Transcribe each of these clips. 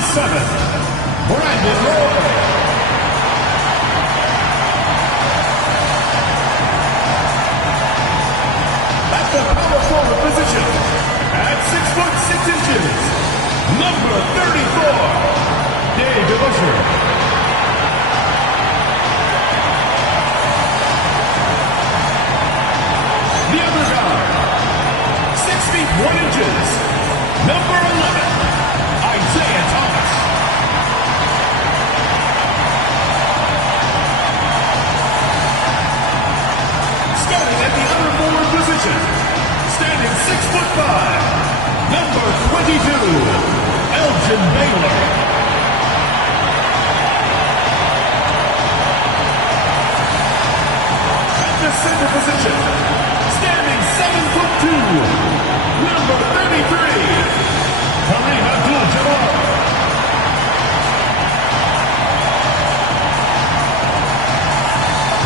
7, Brandon Roy. At the power forward position, at 6 foot 6 inches, number 34, Dave DeBusschere. The other guard, 6 feet 1 inches, number 11, Isaiah Thomas. Starting at the other forward position, standing 6 foot 5, number 22, Elgin Baylor. At the center position, standing 7 foot 2, number 33, Kareem Abdul-Jabbar.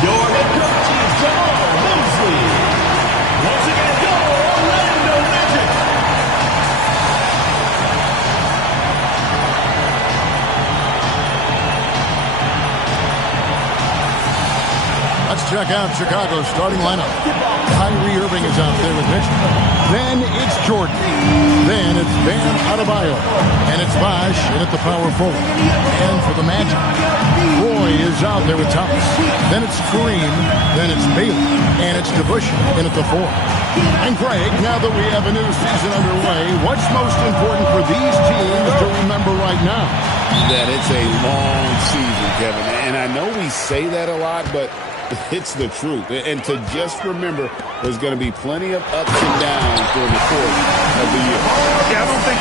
Your head coach is Jamal Mosley. Once again, your Orlando Magic. Let's check out Chicago's starting lineup. Kyrie Irving is out there with Mitchell. Then it's Jordan. Then it's Bam Adebayo. And it's Bosh in at the power forward. And for the Magic, Roy is out there with Thomas. Then it's Kareem. Then it's Baylor. And it's DeBusschere in at the 4. And Greg, now that we have a new season underway, what's most important for these teams to remember right now? That it's a long season, Kevin. And I know we say that a lot, but it's the truth. And to just remember, there's going to be plenty of ups and downs during the course of the year. Yeah, I don't think...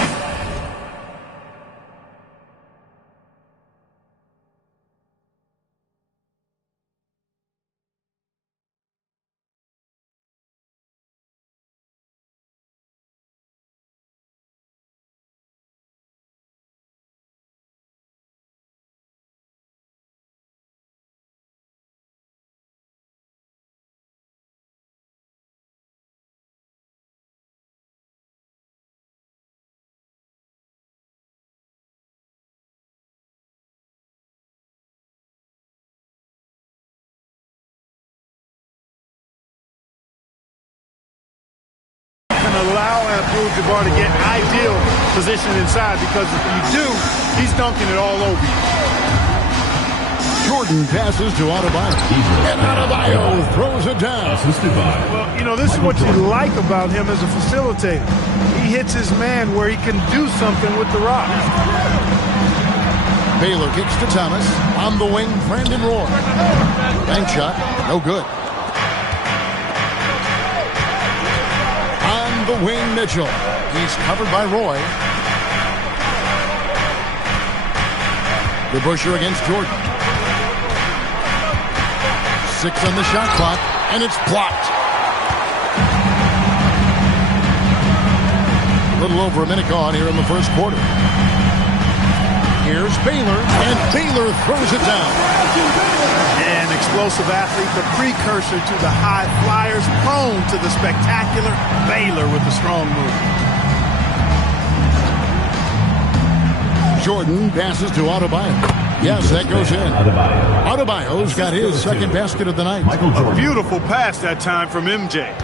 allow Abdul-Jabbar to get ideal position inside, because if you do, he's dunking it all over you. Jordan passes to Adebayo. And Adebayo throws it down. Well, you know, this is what you like about him as a facilitator. He hits his man where he can do something with the rock. Baylor kicks to Thomas. On the wing, Brandon Roy. Bank shot, no good. On the wing, Mitchell. He's covered by Roy. DeBusschere against Jordan. 6 on the shot clock, and it's blocked. A little over a minute gone here in the first quarter. Here's Baylor, and Baylor throws it down. An explosive athlete, the precursor to the high flyers, prone to the spectacular. Baylor with the strong move. Jordan passes to Adebayo. Yes, that goes in. Adebayo's got his second basket of the night. A beautiful pass that time from MJ.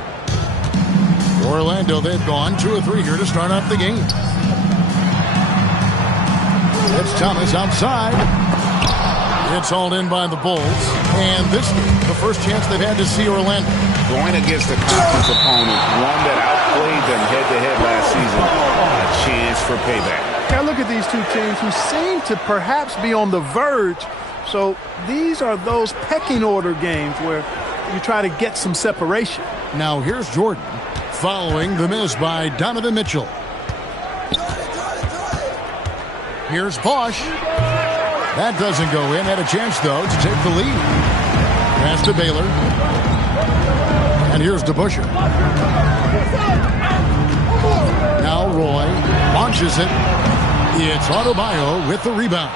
Orlando, they've gone 2 or 3 here to start off the game. It's Thomas outside. It's hauled in by the Bulls. And this game, the first chance they've had to see Orlando. Going against a conference opponent, one that outplayed them head-to-head last season. A chance for payback. Now look at these two teams who seem to perhaps be on the verge. So these are those pecking order games where you try to get some separation. Now here's Jordan following the miss by Donovan Mitchell. Here's Bosh. That doesn't go in. Had a chance, though, to take the lead. Pass to Baylor. And here's DeBusschere. Now Roy launches it. It's Adebayo with the rebound.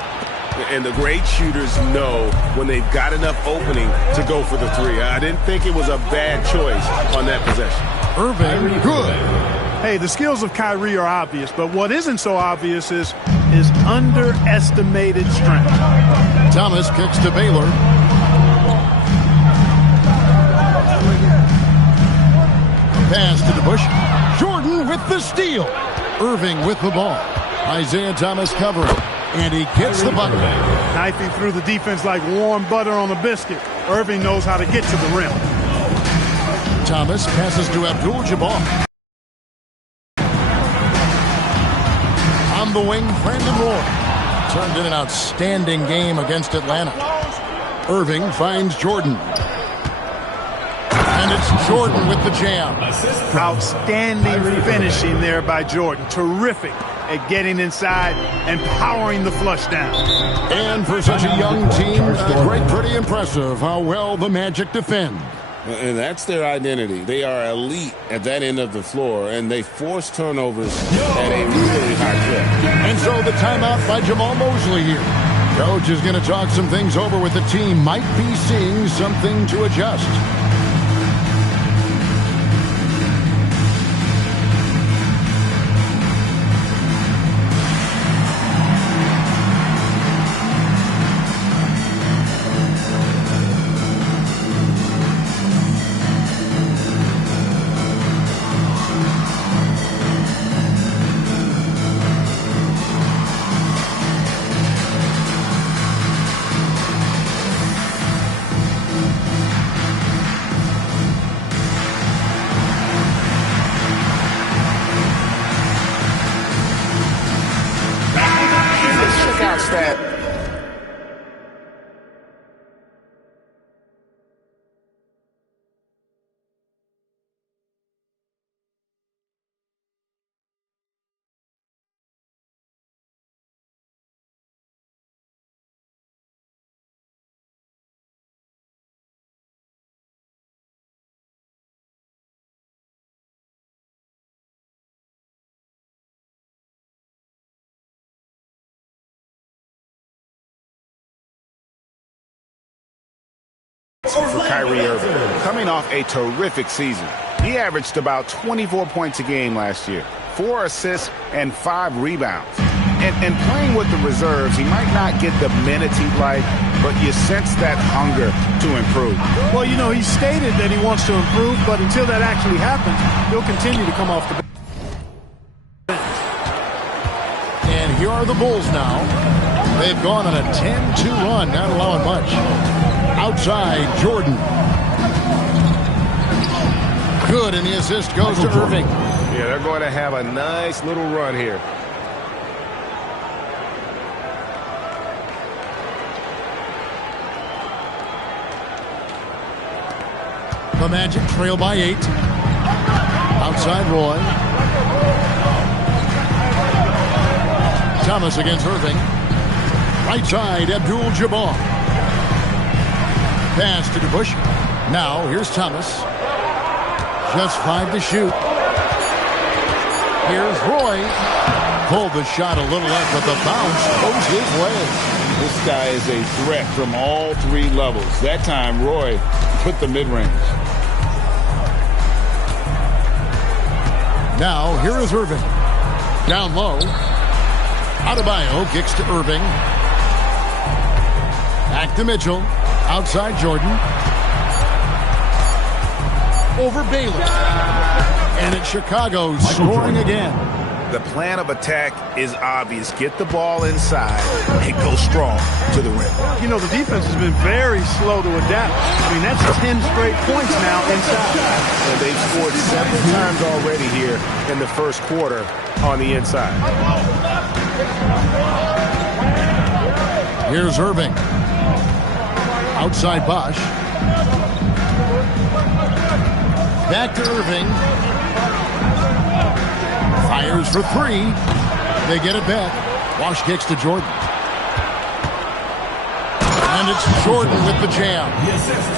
And the great shooters know when they've got enough opening to go for the three. I didn't think it was a bad choice on that possession. Irving, good. Hey, the skills of Kyrie are obvious, but what isn't so obvious is is underestimated strength. Thomas kicks to Baylor. Pass to DeBush. Jordan with the steal. Irving with the ball. Isaiah Thomas covering. And he gets the bucket. Knifing through the defense like warm butter on a biscuit. Irving knows how to get to the rim. Thomas passes to Abdul-Jabbar. On the wing, Brandon Roy. Turned in an outstanding game against Atlanta. Irving finds Jordan. And it's Jordan with the jam. Outstanding finishing there by Jordan. Terrific at getting inside and powering the flush down. And for such a young team, pretty impressive how well the Magic defend. And that's their identity. They are elite at that end of the floor, and they force turnovers at a really high clip. And so the timeout by Jamal Mosley here. Coach is going to talk some things over with the team. Might be seeing something to adjust. For Kyrie Irving, coming off a terrific season. He averaged about 24 points a game last year, 4 assists and 5 rebounds. And playing with the reserves, he might not get the minutes he'd like, but you sense that hunger to improve. Well, you know, he stated that he wants to improve, but until that actually happens, he'll continue to come off the bench. And here are the Bulls now. They've gone on a 10-2 run, not allowing much. Outside, Jordan. Good, and the assist goes to Irving. Yeah, they're going to have a nice little run here. The Magic trail by 8. Outside, Roy. Thomas against Irving. Right side, Abdul-Jabbar. Pass to DeBush. Now, here's Thomas. Just 5 to shoot. Here's Roy. Pulled the shot a little left, but the bounce goes his way. This guy is a threat from all 3 levels. That time, Roy put the mid-range. Now, here is Irving. Down low. Adebayo kicks to Irving. Back to Mitchell. Outside Jordan. Over Baylor. And it's Chicago scoring again. The plan of attack is obvious. Get the ball inside and go strong to the rim. You know, the defense has been very slow to adapt. I mean, that's 10 straight points now inside. And they've scored 7 times already here in the first quarter on the inside. Here's Irving. Outside Bosch. Back to Irving. Fires for 3. They get it back. Bosch kicks to Jordan. And it's Jordan with the jam.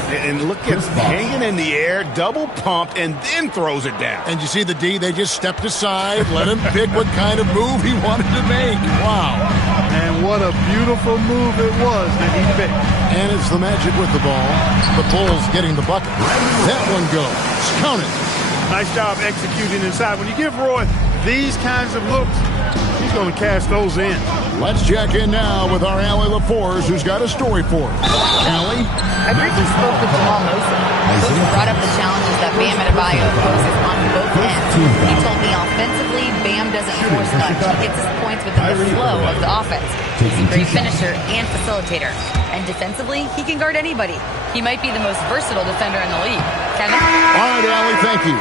And look at hanging in the air, double pump, and then throws it down. And you see the D, they just stepped aside, let him pick what kind of move he wanted to make. Wow. And what a beautiful move it was that he picked. And it's the Magic with the ball. The Bulls getting the bucket. That one goes. Count it. Nice job executing inside. When you give Roy these kinds of looks, he's going to cash those in. Let's check in now with our Allie LaForce, who's got a story for us. Allie? I briefly spoke with Jamal Mosley. Coach brought up the challenges that Bam Adebayo poses on both ends. He told me offensively, Bam doesn't force much. He gets his points within the flow of the offense. He's a great finisher and facilitator. And defensively, he can guard anybody. He might be the most versatile defender in the league. Kevin? All right, Allie, thank you.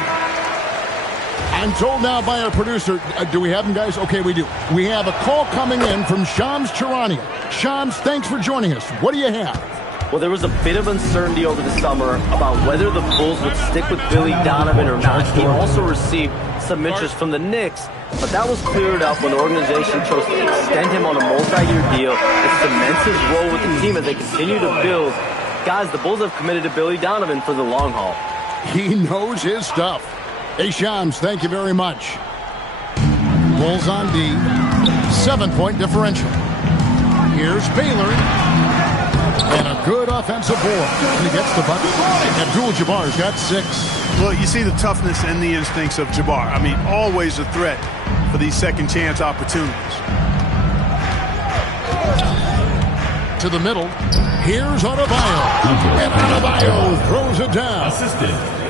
I'm told now by our producer, do we have him, guys? Okay, we do. We have a call coming in from Shams Charania. Shams, thanks for joining us. What do you have? Well, there was a bit of uncertainty over the summer about whether the Bulls would stick with Billy Donovan or not. He also received some interest from the Knicks, but that was cleared up when the organization chose to extend him on a multi-year deal. It cements his role with the team as they continue to build. Guys, the Bulls have committed to Billy Donovan for the long haul. He knows his stuff. Hey, Shams, thank you very much. Bulls on D. 7-point differential. Here's Baylor. And a good offensive board. And he gets the bucket. Abdul-Jabbar's got 6. Well, you see the toughness and the instincts of Jabbar. I mean, always a threat for these second chance opportunities. To the middle. Here's Adebayo. And Adebayo throws it down.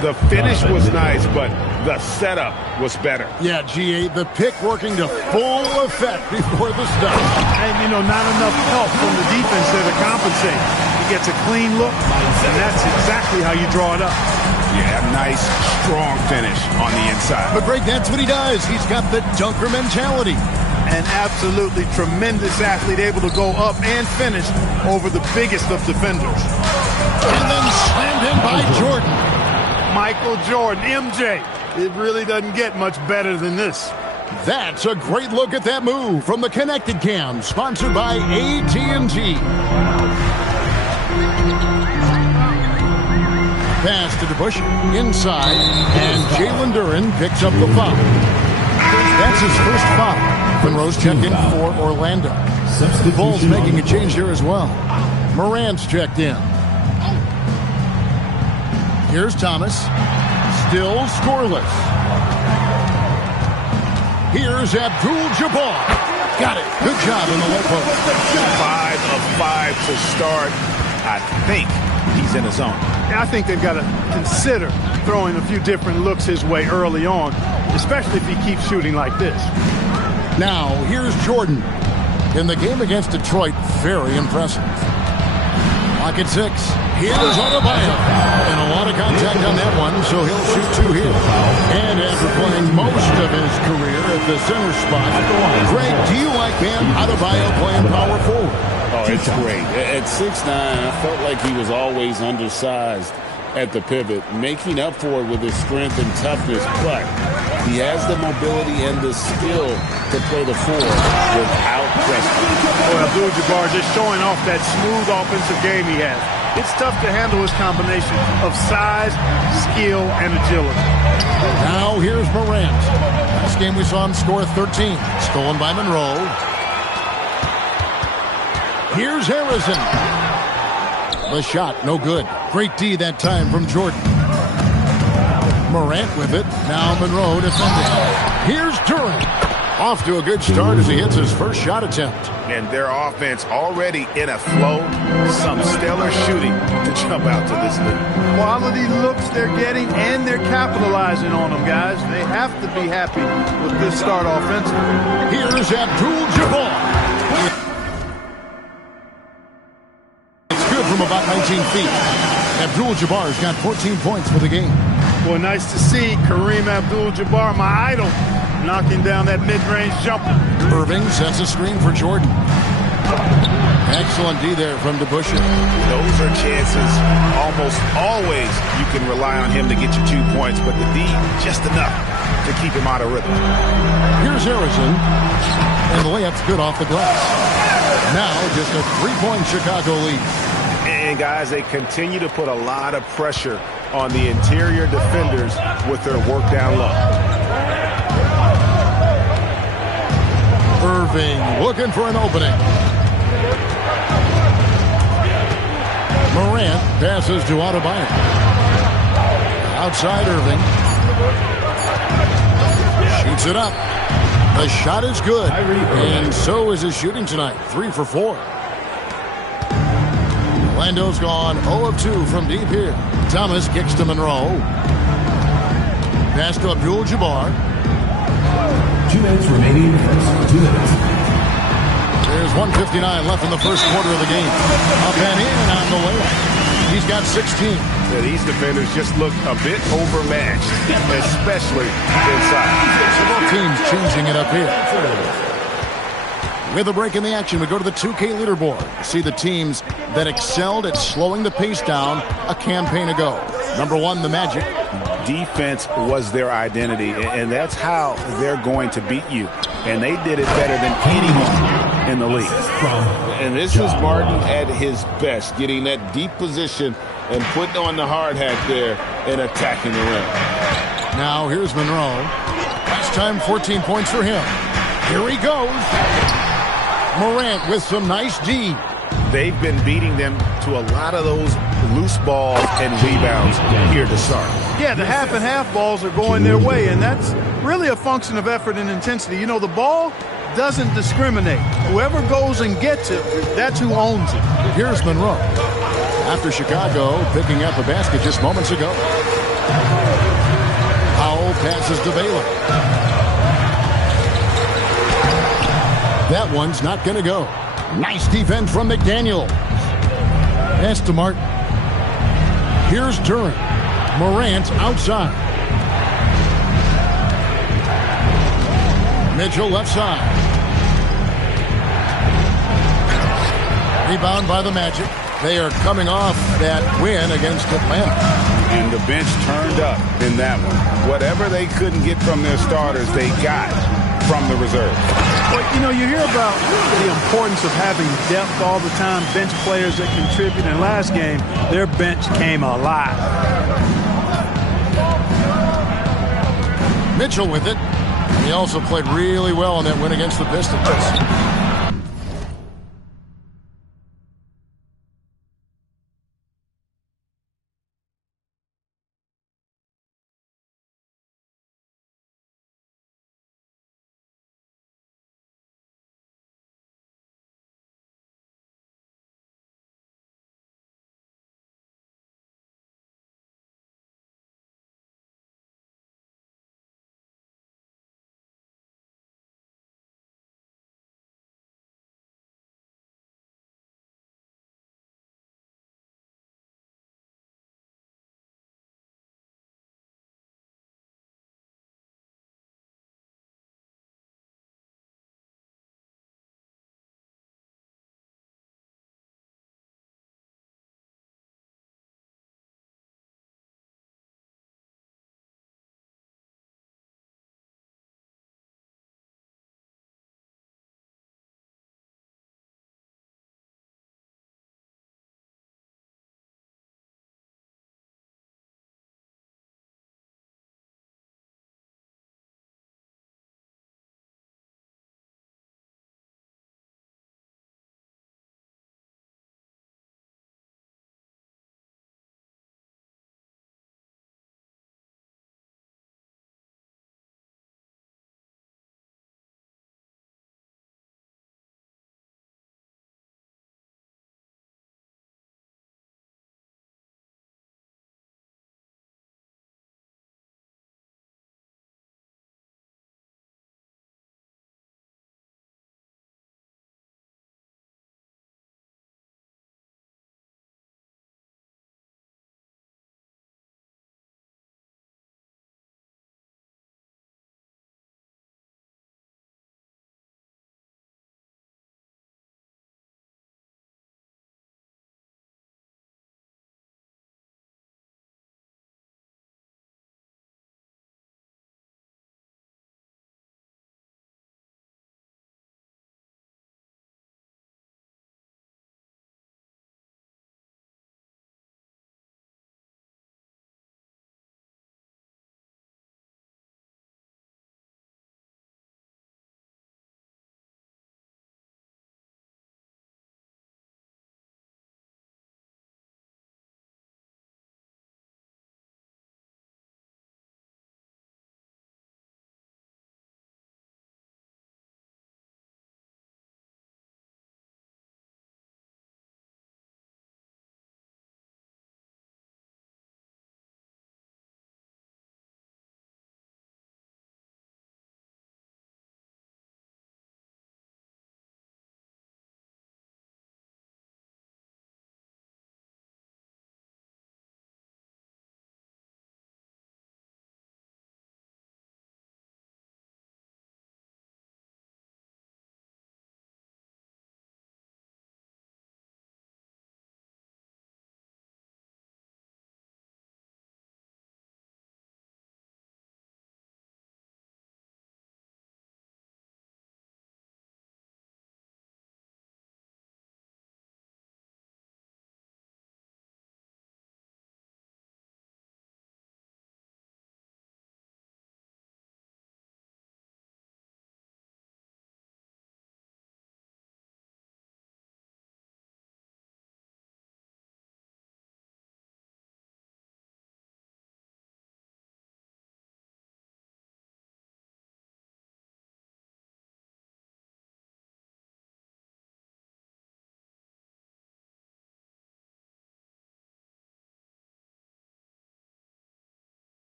The finish was nice, but the setup was better. Yeah, GA, the pick working to full effect before the stop. And, you know, not enough help from the defense there to compensate. He gets a clean look, and that's exactly how you draw it up. Yeah, nice, strong finish on the inside. But, Greg, that's what he does. He's got the dunker mentality. An absolutely tremendous athlete, able to go up and finish over the biggest of defenders. And then slammed in by Jordan. Michael Jordan, MJ. It really doesn't get much better than this. That's a great look at that move from the Connected Cam, sponsored by AT&T. Pass to DeBusch, inside, and Jalen Duren picks up the foul. That's his first foul. Monroe's checked in for Orlando. The Bulls making a change here as well. Morant's checked in. Here's Thomas. Still scoreless. Here's Abdul-Jabbar. Got it. Good job in the low post. 5 of 5 to start. I think he's in his zone. I think they've got to consider throwing a few different looks his way early on, especially if he keeps shooting like this. Now, here's Jordan. In the game against Detroit, very impressive. Lock at 6. Here's Adebayo. And a lot of contact on that one, so he'll shoot 2 here. And after playing most of his career at the center spot, Greg, do you like Bam Adebayo playing power forward? Oh, it's great. At 6'9", I felt like he was always undersized at the pivot, making up for it with his strength and toughness, but he has the mobility and the skill to play the 4 without pressure. Well, Abdul-Jabbar just showing off that smooth offensive game he has. It's tough to handle his combination of size, skill, and agility. Now here's Morant. Last game we saw him score 13. Stolen by Monroe. Here's Harrison. The shot, no good. Great D that time from Jordan. Morant with it. Now Monroe defending. Here's Duren. Off to a good start as he hits his first shot attempt. And their offense already in a flow. Some stellar shooting to jump out to this lead. Quality looks they're getting, and they're capitalizing on them, guys. They have to be happy with this start offensively. Here's Abdul-Jabbar. From about 19 feet. Abdul-Jabbar's got 14 points for the game. Well, nice to see Kareem Abdul-Jabbar, my idol, knocking down that mid-range jumper. Irving sets a screen for Jordan. Excellent D there from DeBusch. Those are chances almost always you can rely on him to get you 2 points, but the D, just enough to keep him out of rhythm. Here's Harrison, and the layup's good off the glass. Now just a 3-point Chicago lead. And, guys, they continue to put a lot of pressure on the interior defenders with their work down low. Irving looking for an opening. Morant passes to Adebayo. Outside Irving. Shoots it up. The shot is good, and so is his shooting tonight. 3 for 4. Orlando's gone 0 of 2 from deep here. Thomas kicks to Monroe. Pass to Abdul-Jabbar. 2 minutes remaining in the first. 2 minutes. There's 1:59 left in the first quarter of the game. Up and in on the layup. He's got 16. Yeah, these defenders just look a bit overmatched, especially inside. So both teams changing it up here. With a break in the action, we go to the 2K leaderboard. See the teams that excelled at slowing the pace down a campaign ago. Number 1, the Magic. Defense was their identity, and that's how they're going to beat you. And they did it better than anyone in the league. And this is Martin at his best, getting that deep position and putting on the hard hat there and attacking the rim. Now here's Monroe. Last time 14 points for him. Here he goes. Morant with some nice D. They've been beating them to a lot of those loose balls and rebounds here to start. Yeah, the half and half balls are going their way, and that's really a function of effort and intensity. You know, the ball doesn't discriminate. Whoever goes and gets it, that's who owns it. Here's Monroe. After Chicago picking up a basket just moments ago. Powell passes to Baylor. That one's not going to go. Nice defense from McDaniel. Pass to Martin. Here's Durant. Morant outside. Mitchell left side. Rebound by the Magic. They are coming off that win against Atlanta. And the bench turned up in that one. Whatever they couldn't get from their starters, they got from the reserve. Well, you know, you hear about the importance of having depth all the time, bench players that contribute. In last game, their bench came alive. Mitchell with it. He also played really well in that win against the Pistons.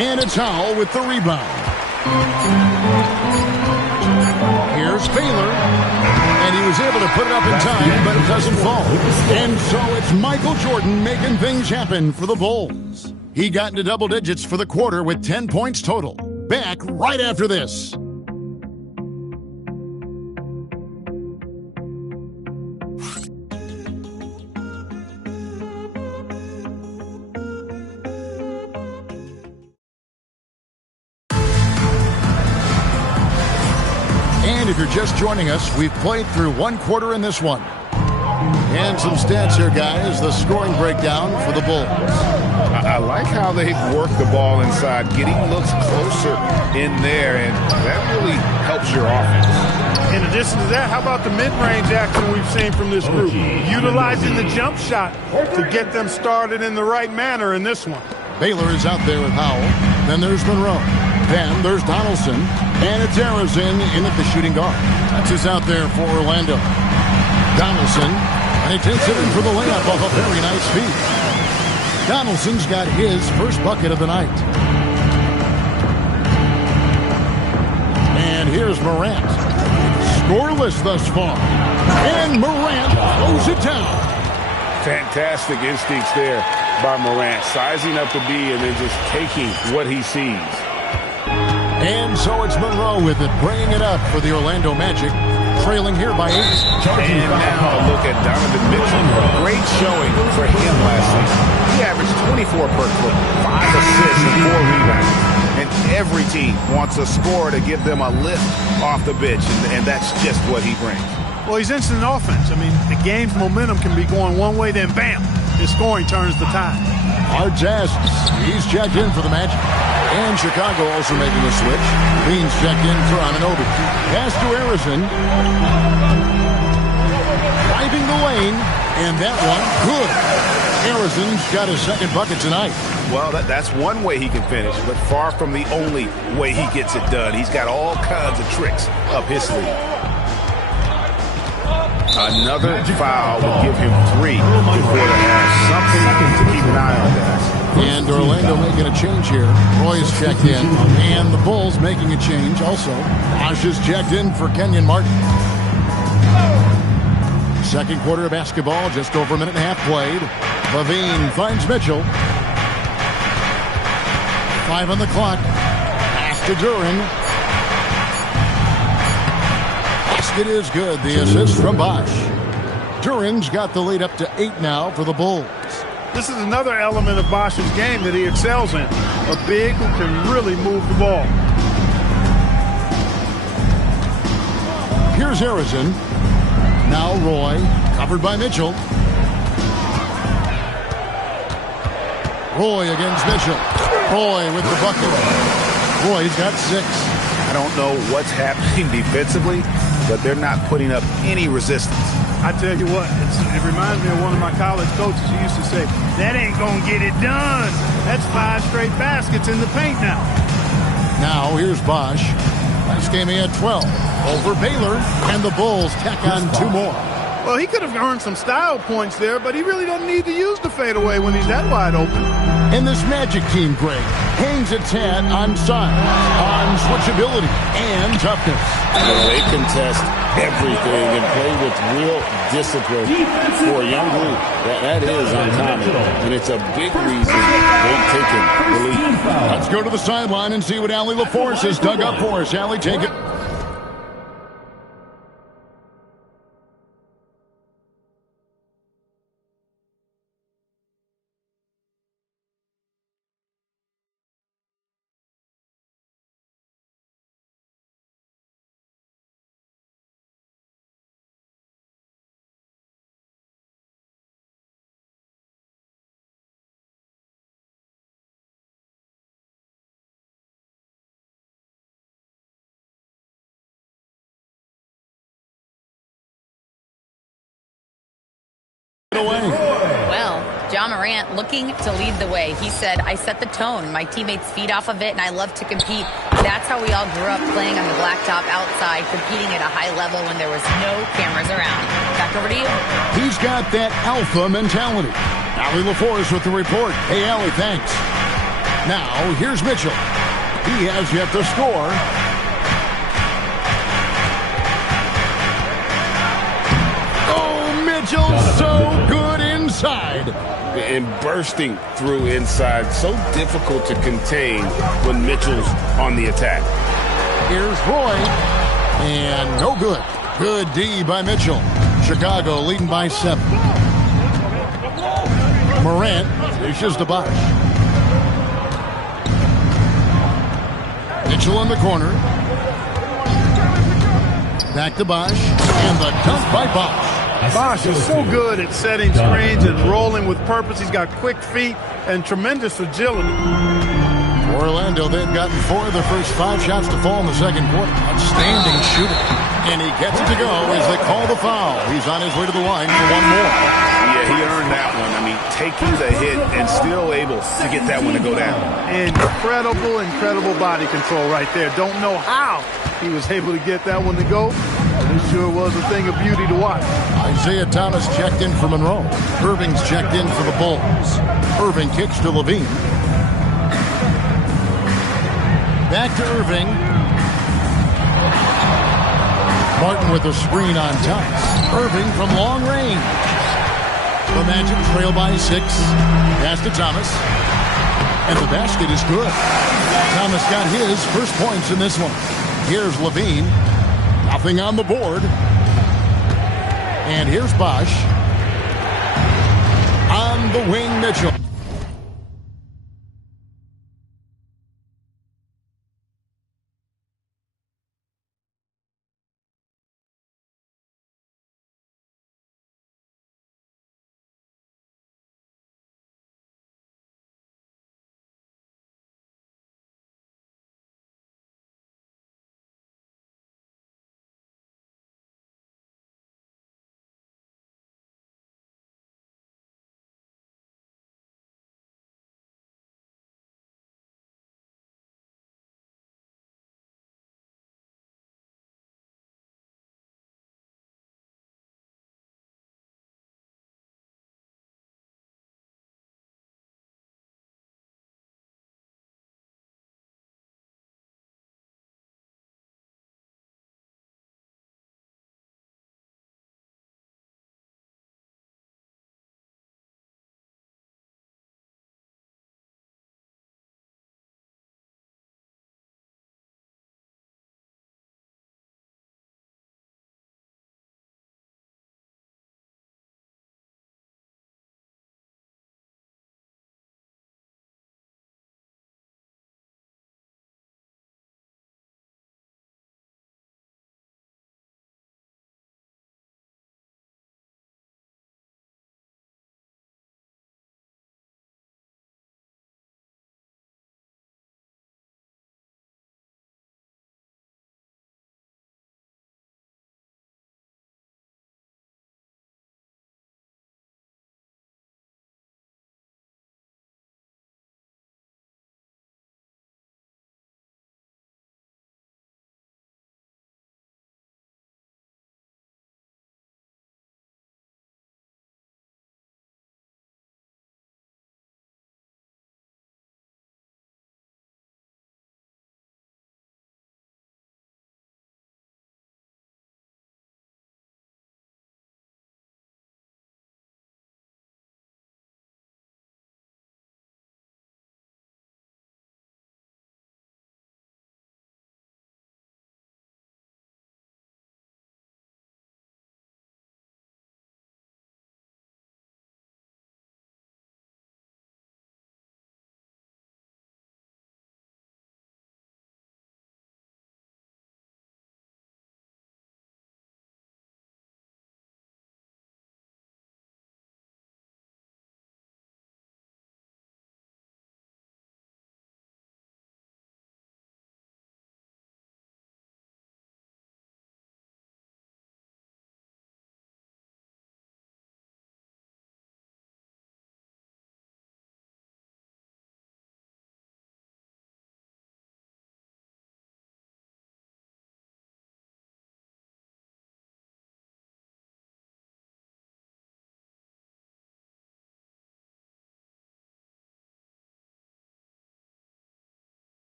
And it's Howell with the rebound. Here's Baylor. And he was able to put it up in time, but it doesn't fall. And so it's Michael Jordan making things happen for the Bulls. He got into double digits for the quarter with 10 points total. Back right after this. If you're just joining us, we've played through one quarter in this one. And some stats here, guys. The scoring breakdown for the Bulls. I like how they've worked the ball inside, getting looks closer in there, and that really helps your offense. In addition to that, how about the mid-range action we've seen from this group? Utilizing the jump shot to get them started in the right manner in this one. Baylor is out there with Howell. Then there's Monroe. Then there's Donaldson. And it's Arizin in at the shooting guard. That's who's out there for Orlando. Donaldson. And he takes it in for the layup off a very nice feed. Donaldson's got his first bucket of the night. And here's Morant. Scoreless thus far. And Morant throws it down. Fantastic instincts there by Morant. Sizing up the D and then just taking what he sees. And so it's Monroe with it, bringing it up for the Orlando Magic, trailing here by 8. And now a look at Donovan Mitchell. Great showing for him last season. He averaged 24 per clip, 5 assists and 4 rebounds. And every team wants a scorer to give them a lift off the bench, and that's just what he brings. Well, he's instant offense. I mean, the game's momentum can be going one way, then bam, his scoring turns the tide. Artest, he's checked in for the Magic. And Chicago also making a switch. Beans checked in for Anunoby. Pass to Arizin. Driving the lane. And that one, good. Arizin's got his second bucket tonight. Well, that's one way he can finish, but far from the only way he gets it done. He's got all kinds of tricks up his sleeve. Another foul will give him 3 before the half. Something to keep an eye on, guys. And Orlando making a change here. Roy's checked in. And the Bulls making a change also. Bosh is checked in for Kenyon Martin. Second quarter of basketball, just over a minute and a half played. Levine finds Mitchell. 5 on the clock. Pass to Duren. Basket is good. The assist from Bosh. Duren's got the lead up to 8 now for the Bulls. This is another element of Bosh's game that he excels in. A big who can really move the ball. Here's Arizin. Now Roy, covered by Mitchell. Roy against Mitchell. Roy with the bucket. Roy's got 6. I don't know what's happening defensively, but they're not putting up any resistance. I tell you what, it reminds me of one of my college coaches who used to say, that ain't going to get it done. That's 5 straight baskets in the paint now. Now here's Bosh. Last game he had 12 over Baylor, and the Bulls tack on 2 more. Well, he could have earned some style points there, but he really doesn't need to use the fadeaway when he's that wide open. And this Magic team, Greg, hangs its hat on size, on switchability, and toughness. They contest everything and play with real discipline for a young group. That is uncommon, and it's a big reason they've taken the lead. Let's go to the sideline and see what Allie LaForce has dug up for us. Allie, take it. Well, John Morant looking to lead the way. He said, I set the tone. My teammates feed off of it, and I love to compete. That's how we all grew up, playing on the blacktop outside, competing at a high level when there was no cameras around. Back over to you. He's got that alpha mentality. Allie LaForce with the report. Hey, Allie, thanks. Now, here's Mitchell. He has yet to score. Oh, Mitchell, so good inside. And bursting through inside. So difficult to contain when Mitchell's on the attack. Here's Roy. And no good. Good D by Mitchell. Chicago leading by 7. Morant dishes to Bosh. Mitchell in the corner. Back to Bosh. And the dunk by Bosh. Bosh is so good at setting screens and rolling with purpose. He's got quick feet and tremendous agility. Orlando then gotten 4 of the first 5 shots to fall in the second quarter. Outstanding shooting. And he gets it to go as they call the foul. He's on his way to the line for one more. Yeah, he earned that one. I mean, taking the hit and still able to get that one to go down. Incredible body control right there. Don't know how he was able to get that one to go. It sure was a thing of beauty to watch. Isaiah Thomas checked in for Monroe. Irving's checked in for the Bulls. Irving kicks to Levine. Back to Irving. Martin with a screen on Thomas. Irving from long range. The Magic trail by 6. Pass to Thomas. And the basket is good. Thomas got his first points in this one. Here's Levine. Nothing on the board. And here's Bosh. On the wing, Mitchell.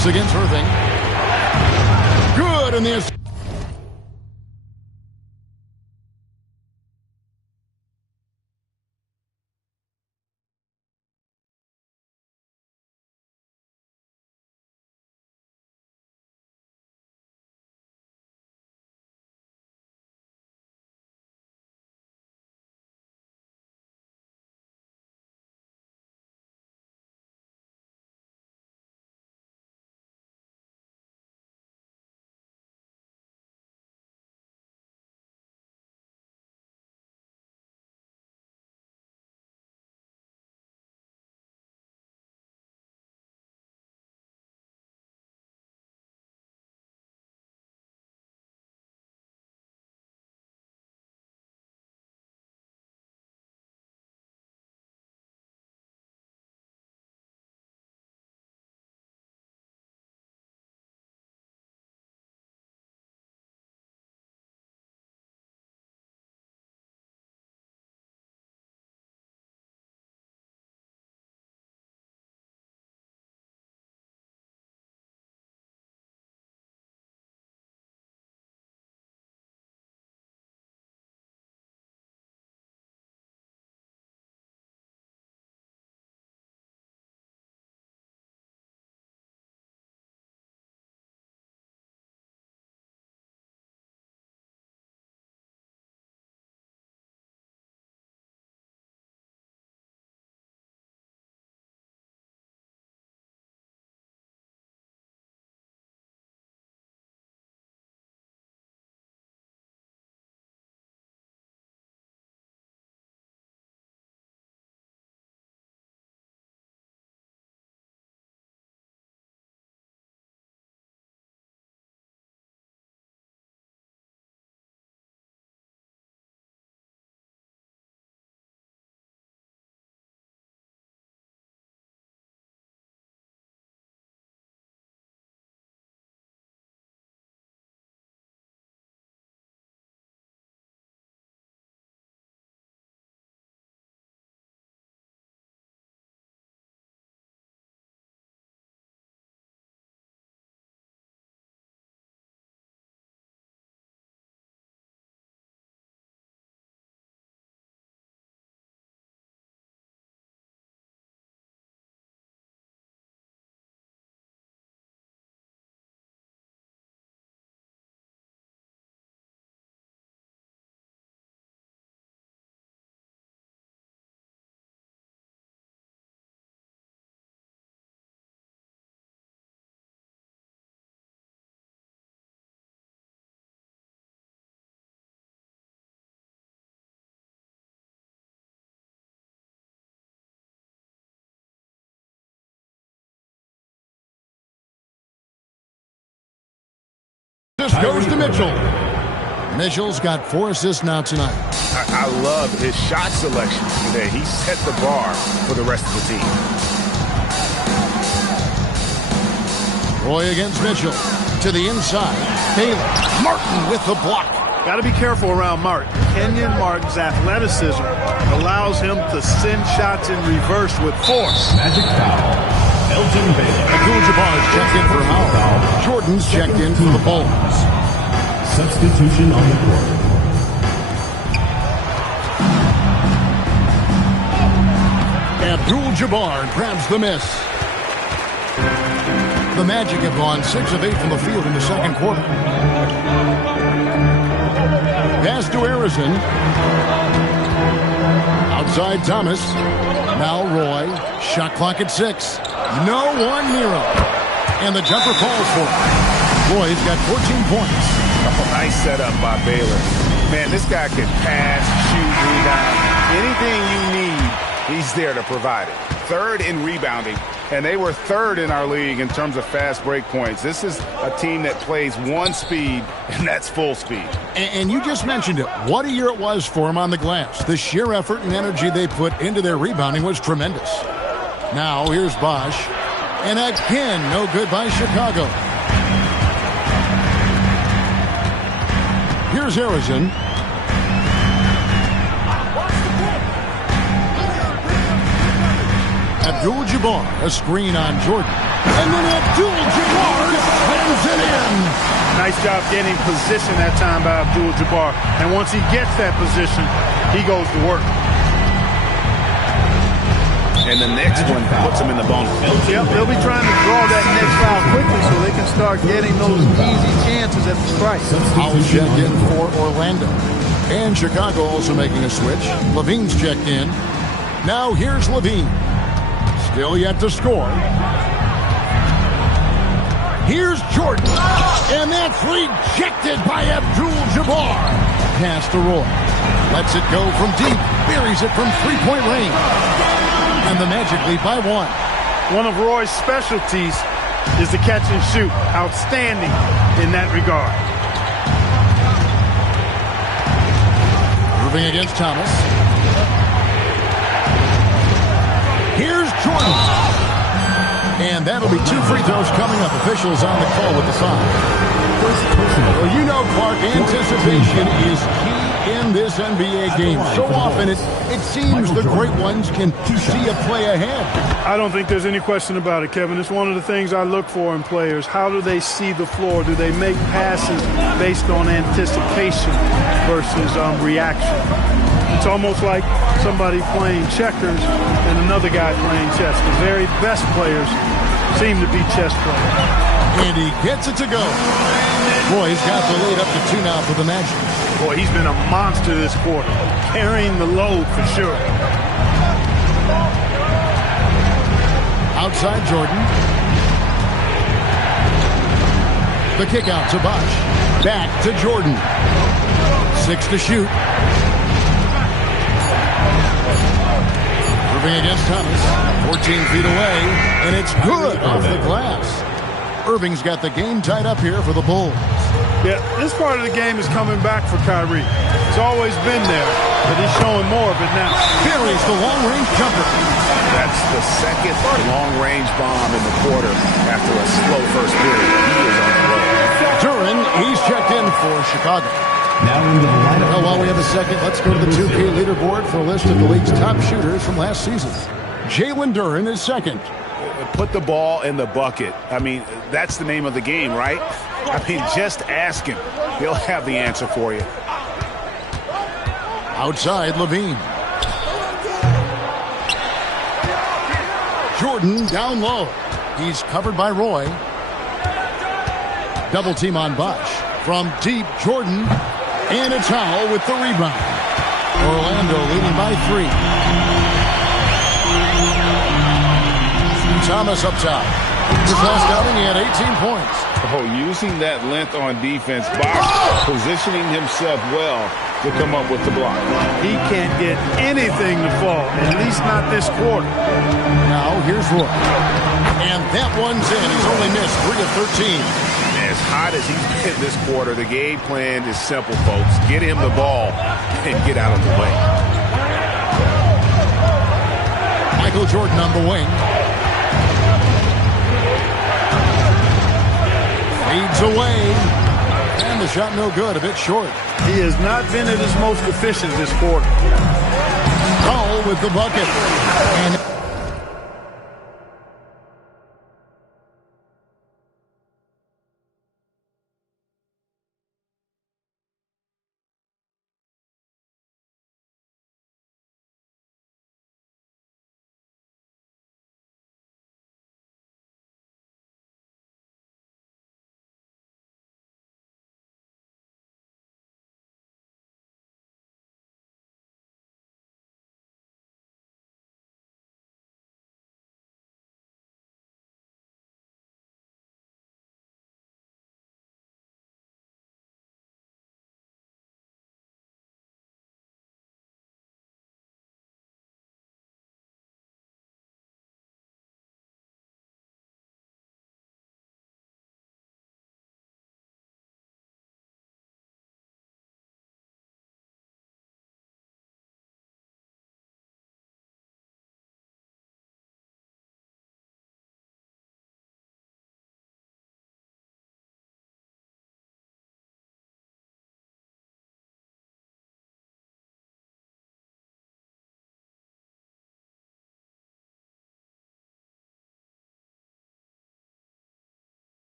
Thomas against Irving. Good in the... This goes to Mitchell. Mitchell's got 4 assists now tonight. I love his shot selection today. He set the bar for the rest of the team. Roy against Mitchell. To the inside. Baylor. Martin with the block. Got to be careful around Martin. Kenyon Martin's athleticism allows him to send shots in reverse with force. Magic foul. Elton Baylor. Abdul-Jabbar's checked in for Howell. Jordan's checked in for the Bulls. Substitution on the court. Abdul-Jabbar grabs the miss. The Magic have gone 6 of 8 from the field in the second quarter. Pass to Harrison. Outside Thomas. Now Roy. Shot clock at 6. No one near him. And the jumper falls for him. Roy's got 14 points. Oh, nice setup by Baylor. Man, this guy can pass, shoot, rebound. Anything you need, he's there to provide it. 3rd in rebounding, and they were 3rd in our league in terms of fast break points. This is a team that plays one speed, and that's full speed. And you just mentioned it. What a year it was for him on the glass. The sheer effort and energy they put into their rebounding was tremendous. Now here's Bosch. And again, no good by Chicago. Here's Harrison. Abdul-Jabbar, a screen on Jordan. And then Abdul-Jabbar slams it in. Nice job getting position that time by Abdul-Jabbar. And once he gets that position, he goes to work. And the next one puts him in the bonus. Yep, they'll be trying to draw that next foul quickly so they can start getting those easy chances at the strike. Howell checked in for Orlando. And Chicago also making a switch. Levine's checked in. Now here's Levine. Still yet to score. Here's Jordan. And that's rejected by Abdul-Jabbar. Pass to Roy. Lets it go from deep. Buries it from three-point range. And the Magic lead by one. One of Roy's specialties is the catch and shoot. Outstanding in that regard. Moving against Thomas. Here's Jordan. And that'll be 2 free throws coming up. Officials on the call with the sign. Well, you know, Clark, anticipation is key in this NBA game. So often it seems the great ones can see a play ahead. I don't think there's any question about it, Kevin. It's one of the things I look for in players. How do they see the floor? Do they make passes based on anticipation versus reaction? It's almost like somebody playing checkers and another guy playing chess. The very best players seem to be chess players. And he gets it to go. Roy's got the lead up to 2 now for the Magic. Boy, he's been a monster this quarter, carrying the load for sure. Outside Jordan. The kick out to Bosh. Back to Jordan. 6 to shoot. Moving against Thomas. 14 feet away, and it's good off the glass. Irving's got the game tied up here for the Bulls. Yeah, this part of the game is coming back for Kyrie. It's always been there, but he's showing more of it now. Buries the long-range jumper. That's the second long-range bomb in the quarter after a slow first period. He is on the road. Duren, he's checked in for Chicago. Now, while we have a second, let's go to the 2K leaderboard for a list of the league's top shooters from last season. Jalen Duren is second. Put the ball in the bucket. I mean, that's the name of the game, right? I mean, just ask him. He'll have the answer for you. Outside, Levine. Jordan down low. He's covered by Roy. Double team on Bosh. From deep, Jordan. And it's Howell with the rebound. Orlando leading by 3. Thomas up top. His last outing, he had 18 points. Oh, using that length on defense, Bosh positioning himself well to come up with the block. He can't get anything to fall, at least not this quarter. Now, here's Roy. And that one's in. He's only missed 3 of 13. As hot as he's been this quarter, the game plan is simple, folks. Get him the ball and get out of the way. Michael Jordan on the wing. Leads away. And the shot no good, a bit short. He has not been at his most efficient this quarter. Howell with the bucket. And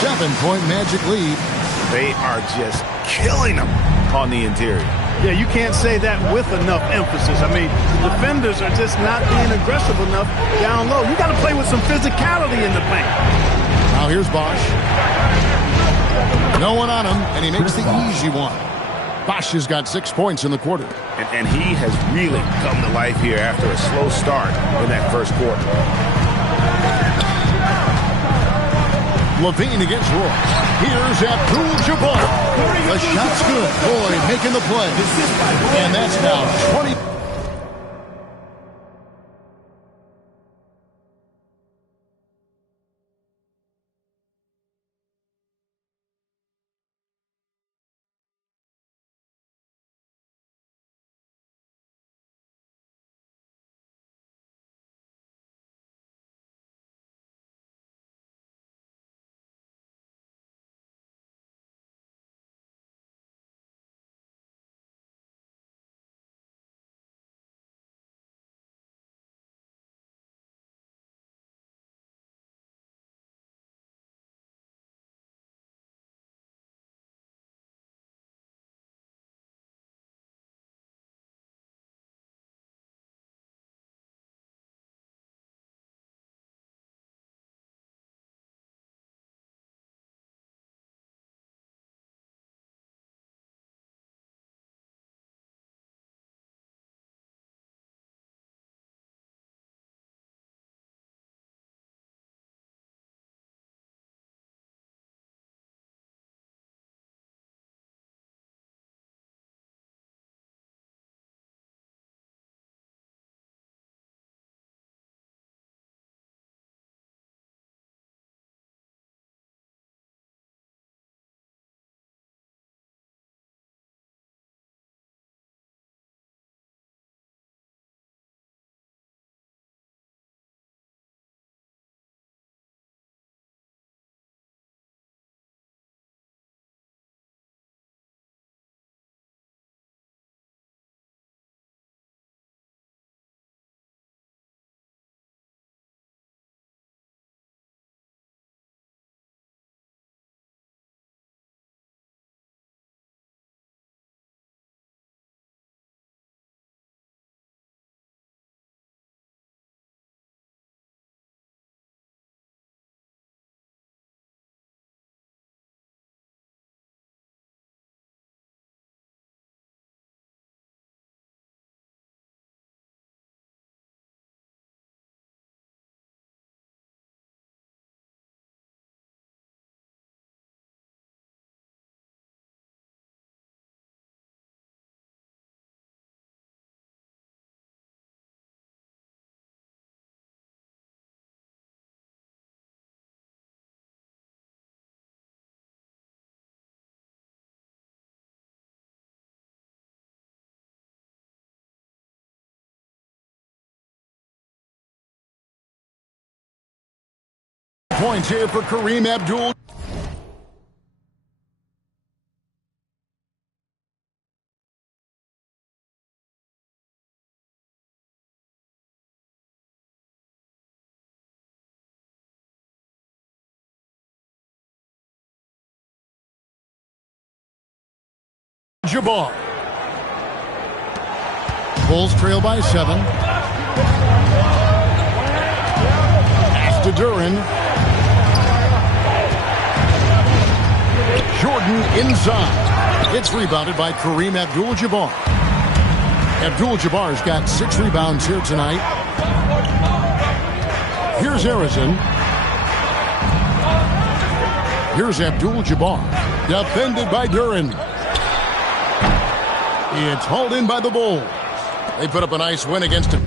7-point Magic lead. They are just killing them on the interior. Yeah, you can't say that with enough emphasis. I mean, the defenders are just not being aggressive enough down low. You got to play with some physicality in the paint. Now here's Bosch. No one on him, and he makes the easy one. Bosch has got 6 points in the quarter. And he has really come to life here after a slow start in that first quarter. Levine against Royce. Here's Abdul-Jabbar. The shot's good. Boyd making the play. And that's now 20. Points here for Kareem Abdul. Jabbar. Bulls trail by 7. Pass to Duren. Jordan inside. It's rebounded by Kareem Abdul-Jabbar. Abdul-Jabbar's got 6 rebounds here tonight. Here's Harrison. Here's Abdul-Jabbar. Defended by Duren. It's hauled in by the Bulls. They put up a nice win against him.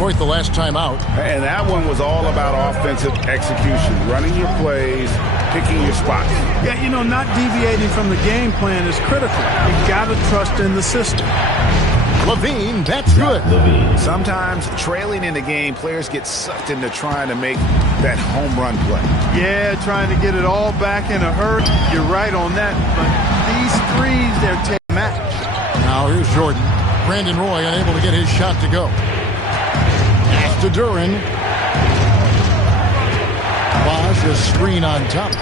Detroit the last time out. And that one was all about offensive execution, running your plays, picking your spots. Yeah, not deviating from the game plan is critical. You got to trust in the system. Levine, that's good. Sometimes trailing in the game, players get sucked into trying to make that home run play. Yeah, trying to get it all back in a hurry. You're right on that. But these threes, they're taking match. Now here's Jordan. Brandon Roy unable to get his shot to go. Pass to Duren. Bosch, a screen on Thomas.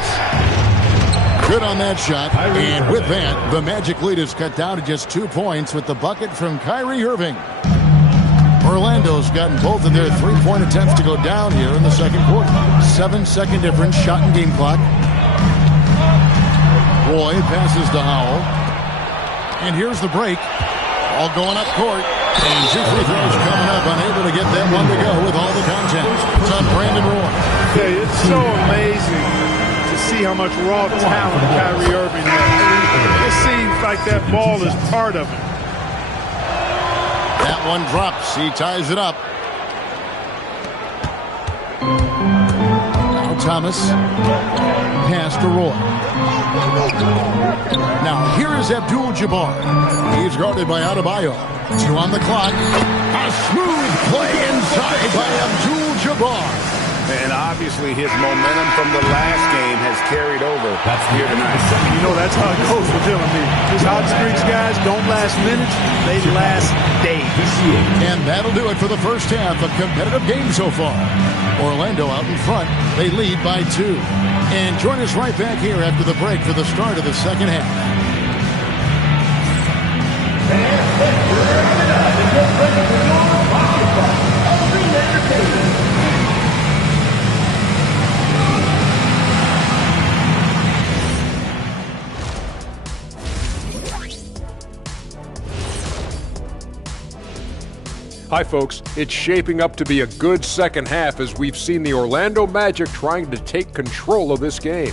Good on that shot, and with that, the Magic lead is cut down to just 2 points with the bucket from Kyrie Irving. Orlando's gotten both of their three-point attempts to go down here in the second quarter. 7-second difference, shot and game clock. Roy passes to Howell. And here's the break. All going up court. And 2 free throws coming up, unable to get that one to go with all the contact. It's on Brandon Roy. Yeah, it's so amazing to see how much raw talent Kyrie Irving has. It seems like that ball is part of it. That one drops. He ties it up. Now Thomas. Pass to Roy. Now here is Abdul-Jabbar. He's guarded by Adebayo. 2 on the clock. A smooth play inside by Abdul-Jabbar. And obviously his momentum from the last game has carried over here tonight. That's how it goes with him. I mean, these hot streaks guys don't last minutes, they last days. And that'll do it for the first half of competitive game so far. Orlando out in front. They lead by 2. And join us right back here after the break for the start of the second half. Hi folks, it's shaping up to be a good second half as we've seen the Orlando Magic trying to take control of this game.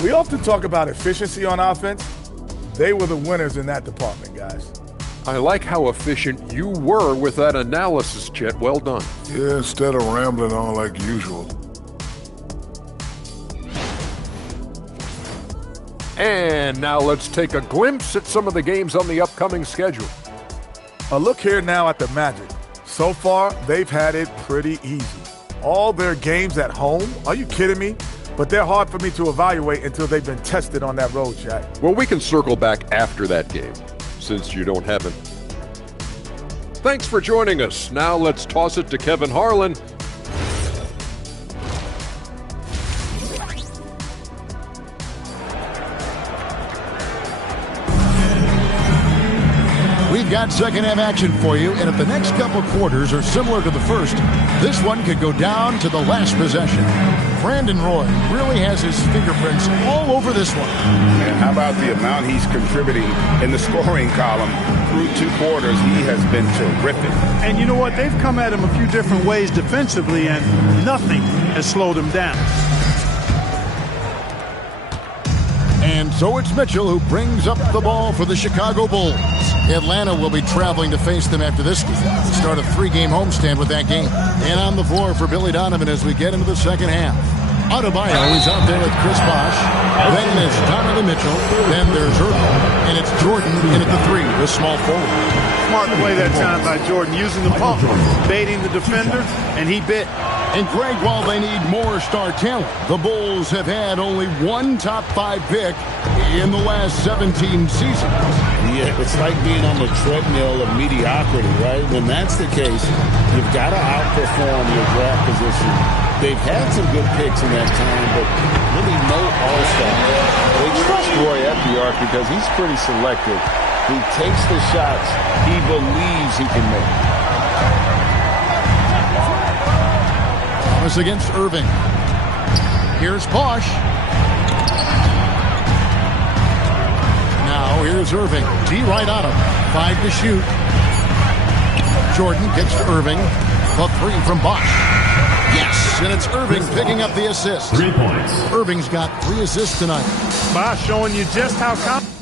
We often talk about efficiency on offense. They were the winners in that department, guys. I like how efficient you were with that analysis, Chet. Well done. Yeah, instead of rambling on like usual. And now let's take a glimpse at some of the games on the upcoming schedule. A look here now at the Magic. So far, they've had it pretty easy. All their games at home? Are you kidding me? But they're hard for me to evaluate until they've been tested on that road, Jack. Well, we can circle back after that game, since you don't have it. Thanks for joining us. Now let's toss it to Kevin Harlan. We've got second half action for you, and if the next couple quarters are similar to the first, this one could go down to the last possession. Brandon Roy really has his fingerprints all over this one. And how about the amount he's contributing in the scoring column through 2 quarters? He has been terrific. And you know what? They've come at him a few different ways defensively, and nothing has slowed him down. And so it's Mitchell who brings up the ball for the Chicago Bulls. Atlanta will be traveling to face them after this game. Start a 3-game homestand with that game. And on the floor for Billy Donovan as we get into the second half. Adebayo is out there with Chris Bosh. Then there's Donovan Mitchell. Then there's Irving. And it's Jordan in at the 3, the small forward. Smart play that time by Jordan, using the pump, baiting the defender, and he bit. And Greg, while they need more star talent, the Bulls have had only one top 5 pick in the last 17 seasons. Yeah, it's like being on the treadmill of mediocrity, right? When that's the case, you've got to outperform your draft position. They've had some good picks in that time, but really no all-star. They trust Roy at the arc because he's pretty selective. He takes the shots he believes he can make. Thomas against Irving. Here's Bosh. Now here's Irving. D right on him. 5 to shoot. Jordan gets to Irving. The 3 from Bosh. Yes, and it's Irving picking up the assist. 3 points. Irving's got 3 assists tonight. Bosh showing you just how confident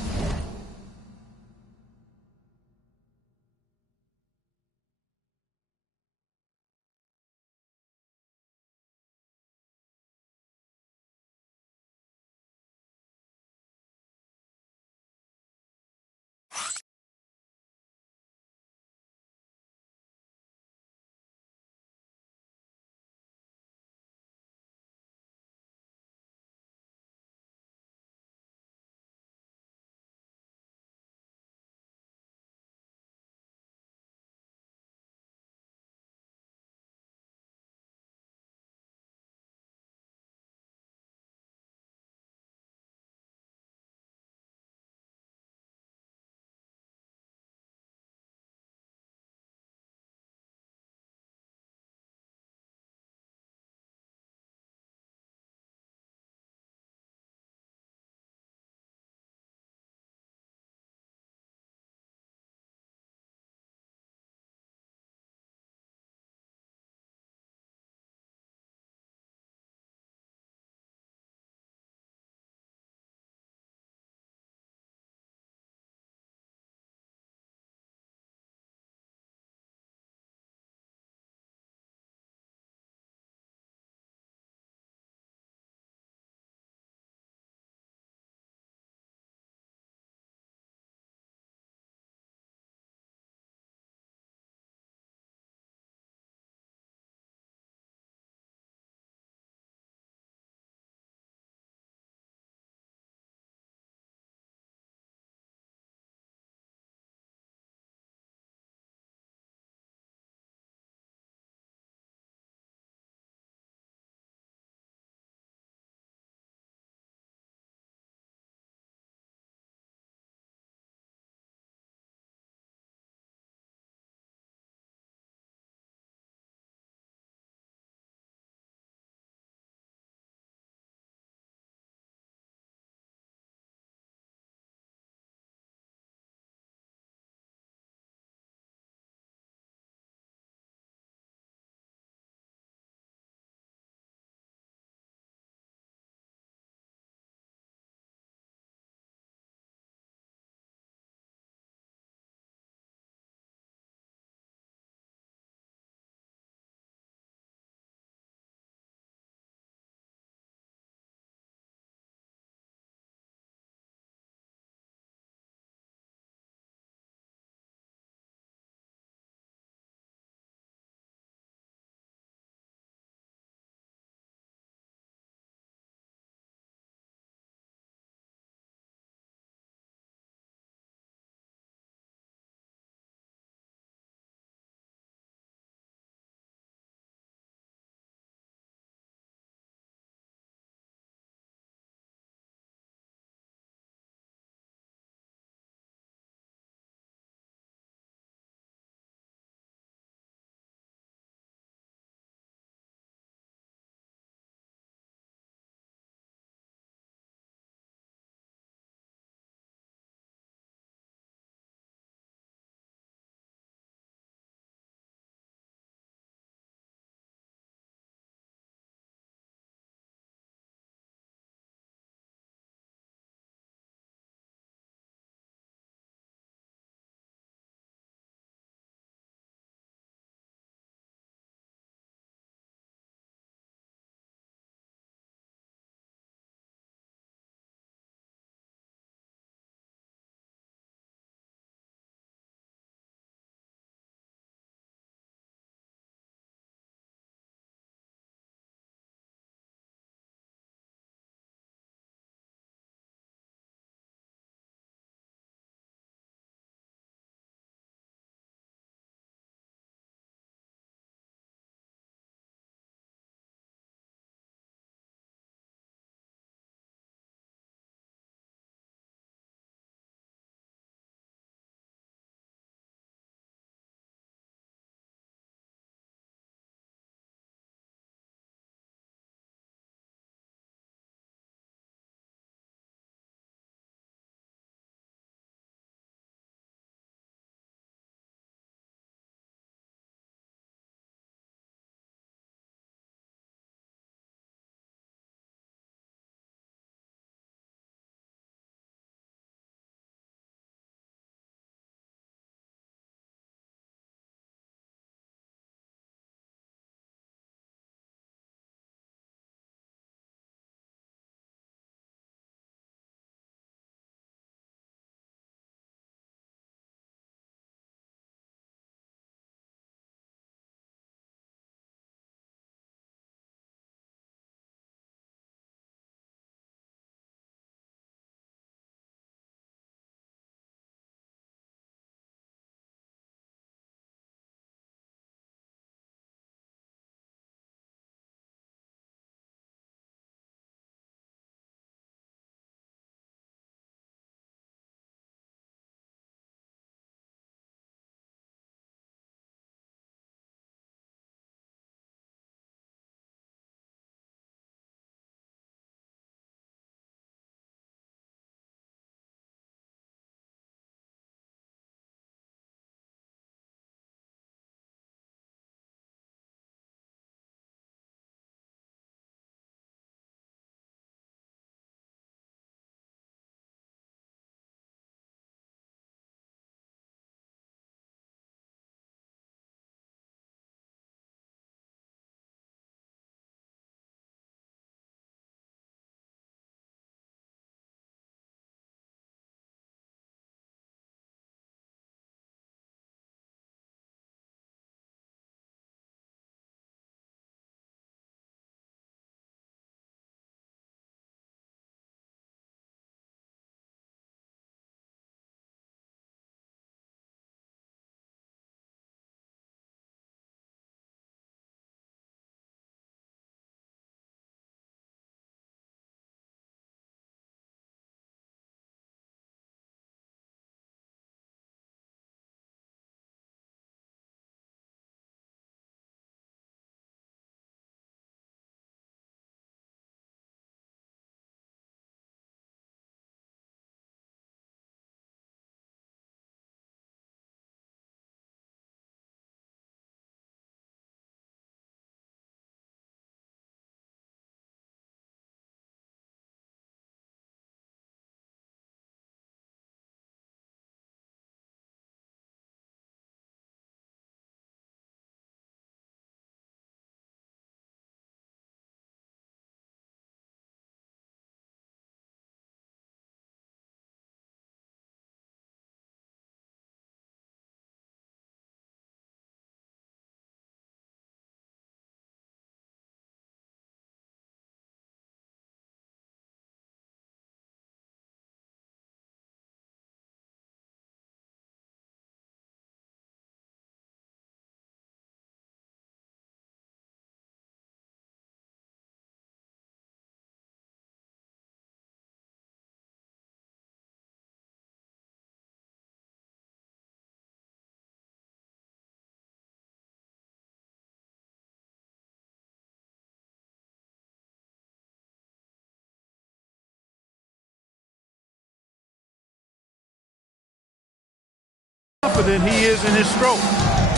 confident he is in his stroke.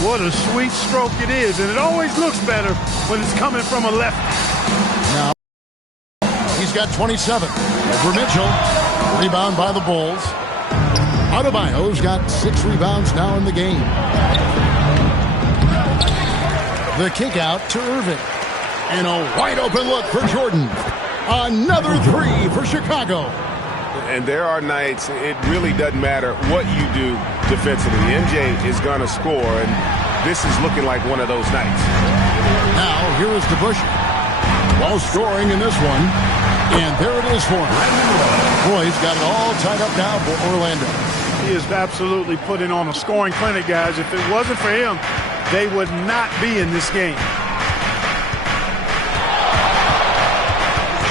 What a sweet stroke it is, and it always looks better when it's coming from a lefty. Now, he's got 27 over Mitchell. Rebound by the Bulls. Adebayo's got 6 rebounds now in the game. The kick out to Irving. And a wide open look for Jordan. Another 3 for Chicago. And there are nights it really doesn't matter what you do defensively. MJ is going to score, and this is looking like one of those nights. Now, here is DeBusschere. While scoring in this one, and there it is for him. Roy's got it all tied up now for Orlando. He is absolutely putting on a scoring clinic, guys. If it wasn't for him, they would not be in this game.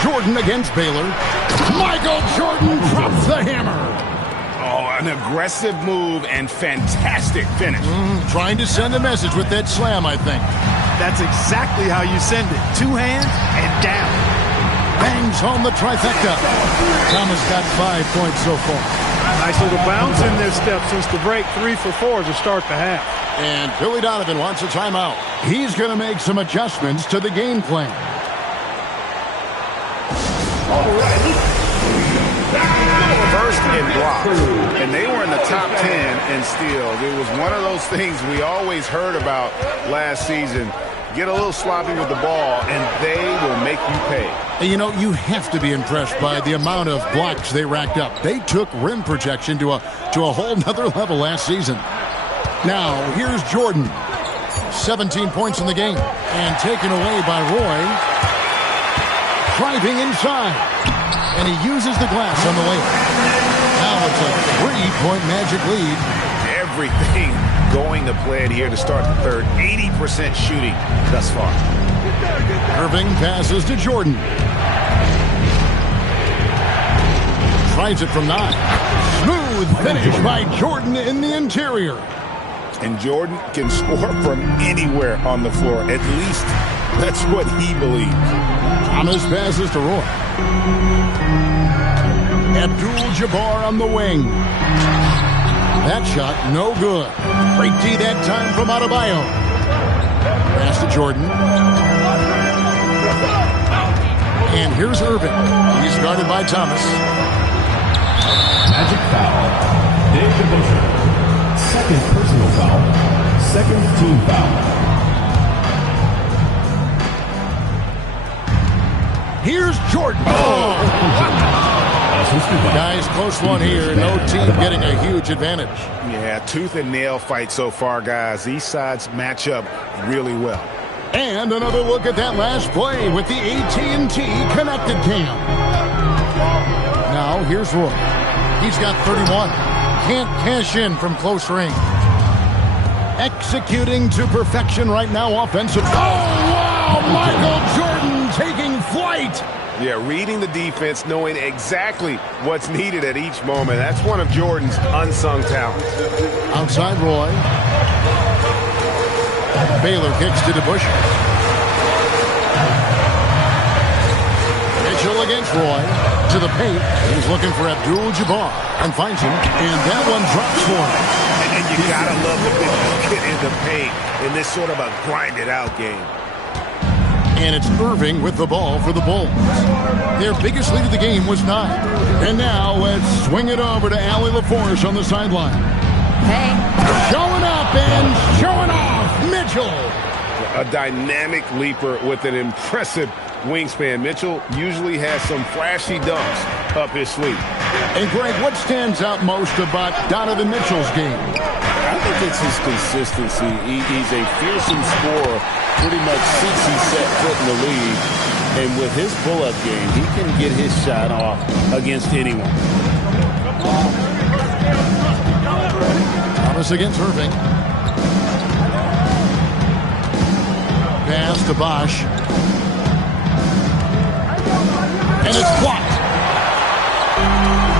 Jordan against Baylor. Michael Jordan drops the hammer. Oh, an aggressive move and fantastic finish. Trying to send a message with that slam, I think. That's exactly how you send it. 2 hands and down. Bangs home the trifecta. Thomas got 5 points so far. Nice little bounce in their step since the break. 3 for 4 to start the half. And Billy Donovan wants a timeout. He's going to make some adjustments to the game plan. First in blocks, and they were in the top 10 in steals. It was one of those things we always heard about last season. Get a little sloppy with the ball, and they will make you pay. And you know, you have to be impressed by the amount of blocks they racked up. They took rim protection to a whole nother level last season. Now, here's Jordan. 17 points in the game, and taken away by Roy. Driving inside. And he uses the glass on the layup. Now it's a 3-point Magic lead. Everything going to plan here to start the third. 80% shooting thus far. Irving passes to Jordan. Tries it from 9. Smooth finish by Jordan in the interior. And Jordan can score from anywhere on the floor. At least that's what he believes. Thomas passes to Roy. Abdul-Jabbar on the wing. That shot, no good. Great D that time from Adebayo. Pass to Jordan. And here's Irving. He's guarded by Thomas. Magic foul. Dave DeBusschere. Second personal foul. Second team foul. Here's Jordan. Guys, close one here. No team getting a huge advantage. Yeah, tooth and nail fight so far, guys. These sides match up really well. And another look at that last play with the AT&T connected cam. Now, here's Roy. He's got 31. Can't cash in from close range. Executing to perfection right now offensively. Oh, wow! Michael Jordan taking flight. Yeah, reading the defense, knowing exactly what's needed at each moment. That's one of Jordan's unsung talents. Outside Roy. Baylor kicks to DeBusschere. Mitchell against Roy. To the paint. He's looking for Abdul-Jabbar and finds him. And that one drops for him. And you gotta love the big get in the paint in this sort of a grinded-out game. And it's Irving with the ball for the Bulls. Their biggest lead of the game was 9. And now let's swing it over to Allie LaForce on the sideline. Hey. Showing up and showing off, Mitchell. A dynamic leaper with an impressive wingspan. Mitchell usually has some flashy dunks up his sleeve. And Greg, what stands out most about Donovan Mitchell's game? I think it's his consistency. He's a fearsome scorer pretty much since he set foot in the league. And with his pull-up game, he can get his shot off against anyone. Thomas against Irving. Pass to Bosch. And it's blocked.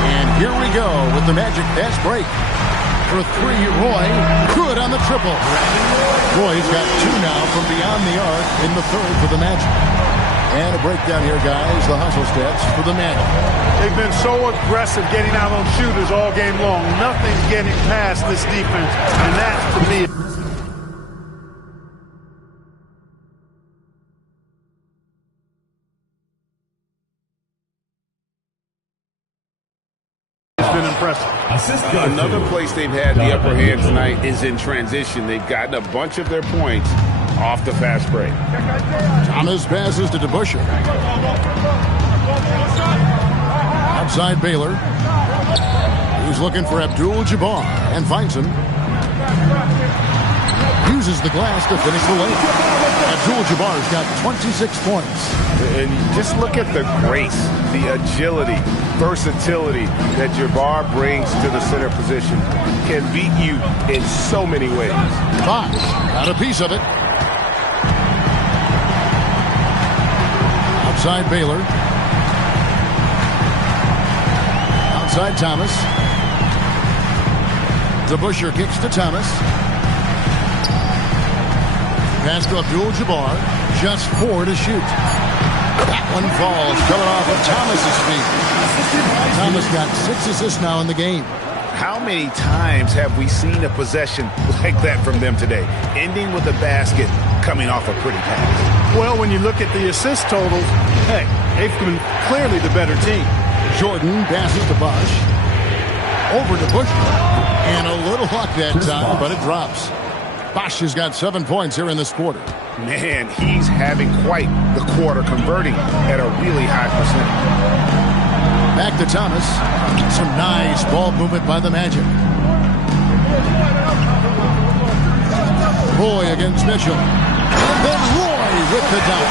And here we go with the Magic fast break. For 3, Roy. Good on the triple. Roy's got 2 now from beyond the arc in the third for the Magic. And a breakdown here, guys. The hustle stats for the Magic. They've been so aggressive getting out on shooters all game long. Nothing's getting past this defense, and that, to me, has been impressive. Another place they've had the upper hand tonight is in transition. They've gotten a bunch of their points off the fast break. Thomas passes to DeBusschere. Outside Baylor. He's looking for Abdul-Jabbar and finds him. Uses the glass to finish the lane. Abdul-Jabbar's got 26 points. And just look at the grace, the agility, versatility that Jabbar brings to the center position. Can beat you in so many ways. Bosh got a piece of it. Outside Baylor. Outside Thomas. DeBusschere kicks to Thomas. Pass to Abdul-Jabbar. Just 4 to shoot. That one falls, coming off of Thomas's feet. Thomas got 6 assists now in the game. How many times have we seen a possession like that from them today, ending with a basket coming off a pretty pass? well, when you look at the assist totals, hey, they've been clearly the better team. Jordan passes to Bosh. Over to Bushnell. And a little luck that time, but it drops. Bosh has got 7 points here in this quarter. Man, he's having quite the quarter, converting at a really high percentage. Back to Thomas. Some nice ball movement by the Magic. Roy against Mitchell. And then Roy with the dunk.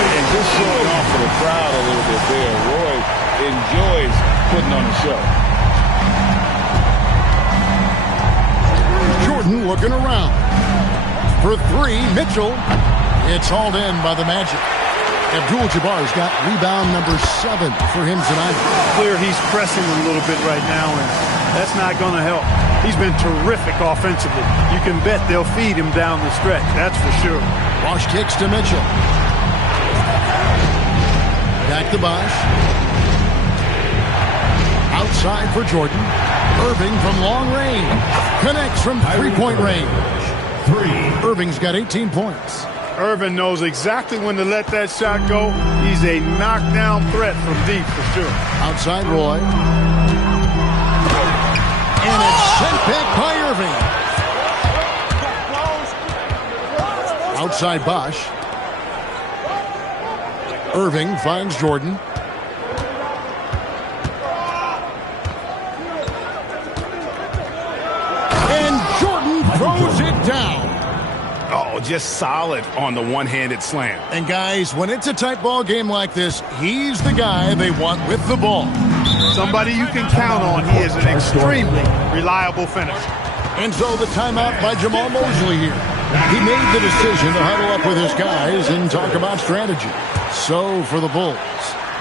And just showing off for the crowd a little bit there. Roy enjoys putting on the show. Jordan looking around. For 3, Mitchell. It's hauled in by the Magic. Abdul-Jabbar's got rebound number 7 for him tonight. Clear he's pressing a little bit right now, and that's not going to help. He's been terrific offensively. You can bet they'll feed him down the stretch. That's for sure. Bosh kicks to Mitchell. Back to Bosh. Outside for Jordan. Irving from long range. Connects from three-point range. Irving's got 18 points. Irving knows exactly when to let that shot go. He's a knockdown threat from deep for sure. Outside Roy. And it's sent back by Irving. Outside Bosh. Irving finds Jordan. And Jordan throws it down. Oh, just solid on the one-handed slam. And guys, when it's a tight ball game like this, he's the guy they want with the ball. Somebody you can count on. He is an extremely reliable finisher. And so the timeout by Jamal Mosley here. He made the decision to huddle up with his guys and talk about strategy. So for the Bulls,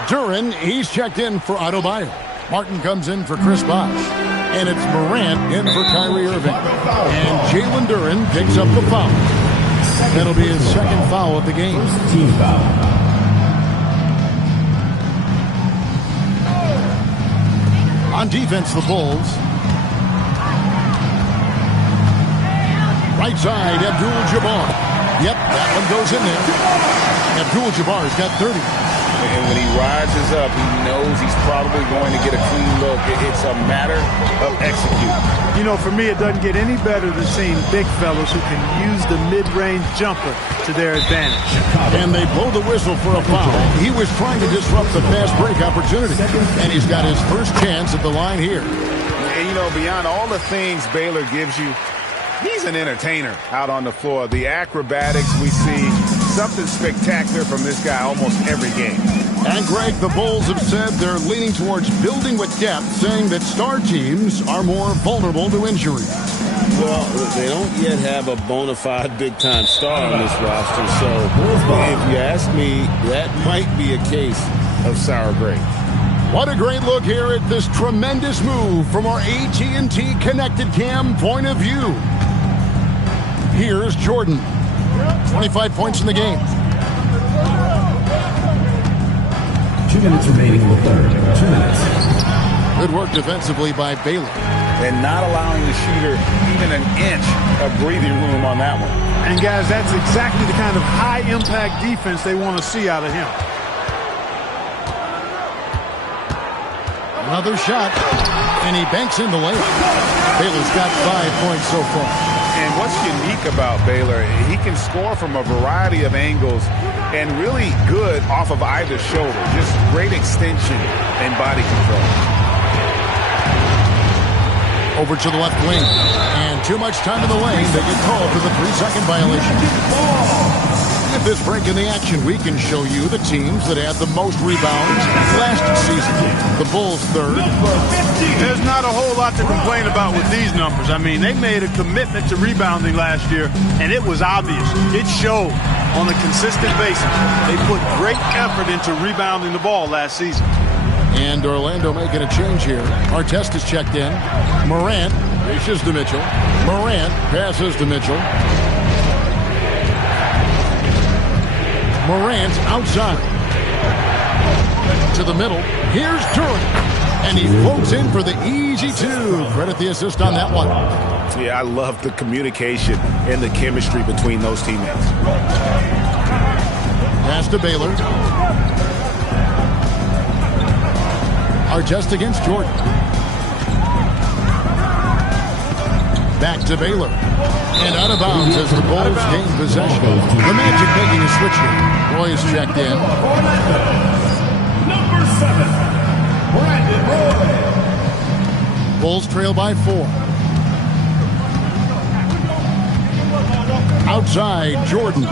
Duren, he's checked in for Adebayo. Martin comes in for Chris Bosh. And it's Morant in for Kyrie Irving. And Jalen Duren picks up the foul. That'll be his second foul of the game. Team foul. On defense, the Bulls. Right side, Abdul-Jabbar. Yep, that one goes in there. Abdul-Jabbar's got 30. And when he rises up, he knows he's probably going to get a clean look. It's a matter of executing. You know, for me, it doesn't get any better than seeing big fellas who can use the mid-range jumper to their advantage. And they blow the whistle for a foul. He was trying to disrupt the fast break opportunity. And he's got his first chance at the line here. And, you know, beyond all the things Baylor gives you, he's an entertainer out on the floor. The acrobatics we see, something spectacular from this guy almost every game. And, Greg, the Bulls have said they're leaning towards building with depth, saying that star teams are more vulnerable to injury. Well, they don't yet have a bona fide big-time star on this roster, so if you ask me, that might be a case of sour grapes. What a great look here at this tremendous move from our AT&T Connected Cam point of view. Here's Jordan. 25 points in the game. 2 minutes remaining in the third. 2 minutes. Good work defensively by Baylor. And not allowing the shooter even an inch of breathing room on that one. And, guys, that's exactly the kind of high-impact defense they want to see out of him. Another shot, and he banks in the layup. Baylor's got 5 points so far. And what's unique about Baylor, he can score from a variety of angles and really good off of either shoulder. Just great extension and body control. Over to the left wing. And too much time in the lane. They get called for the 3-second violation. At this break in the action, we can show you the teams that had the most rebounds last season. The Bulls third. There's not a whole lot to complain about with these numbers. I mean, they made a commitment to rebounding last year, and it was obvious. It showed on a consistent basis. They put great effort into rebounding the ball last season. And Orlando making a change here. Artest is checked in. Morant dishes to Mitchell. Morant passes to Mitchell. Morant outside. To the middle. Here's Durant. And he floats in for the easy two. Credit the assist on that one. Yeah, I love the communication and the chemistry between those teammates. Pass to Baylor. Artest against Jordan. Back to Baylor. And out of bounds as the Bulls gain possession. The Magic making a switch here. Roy is checked in. Number 7, Brandon Roy. Bulls trail by 4. Outside, Jordan.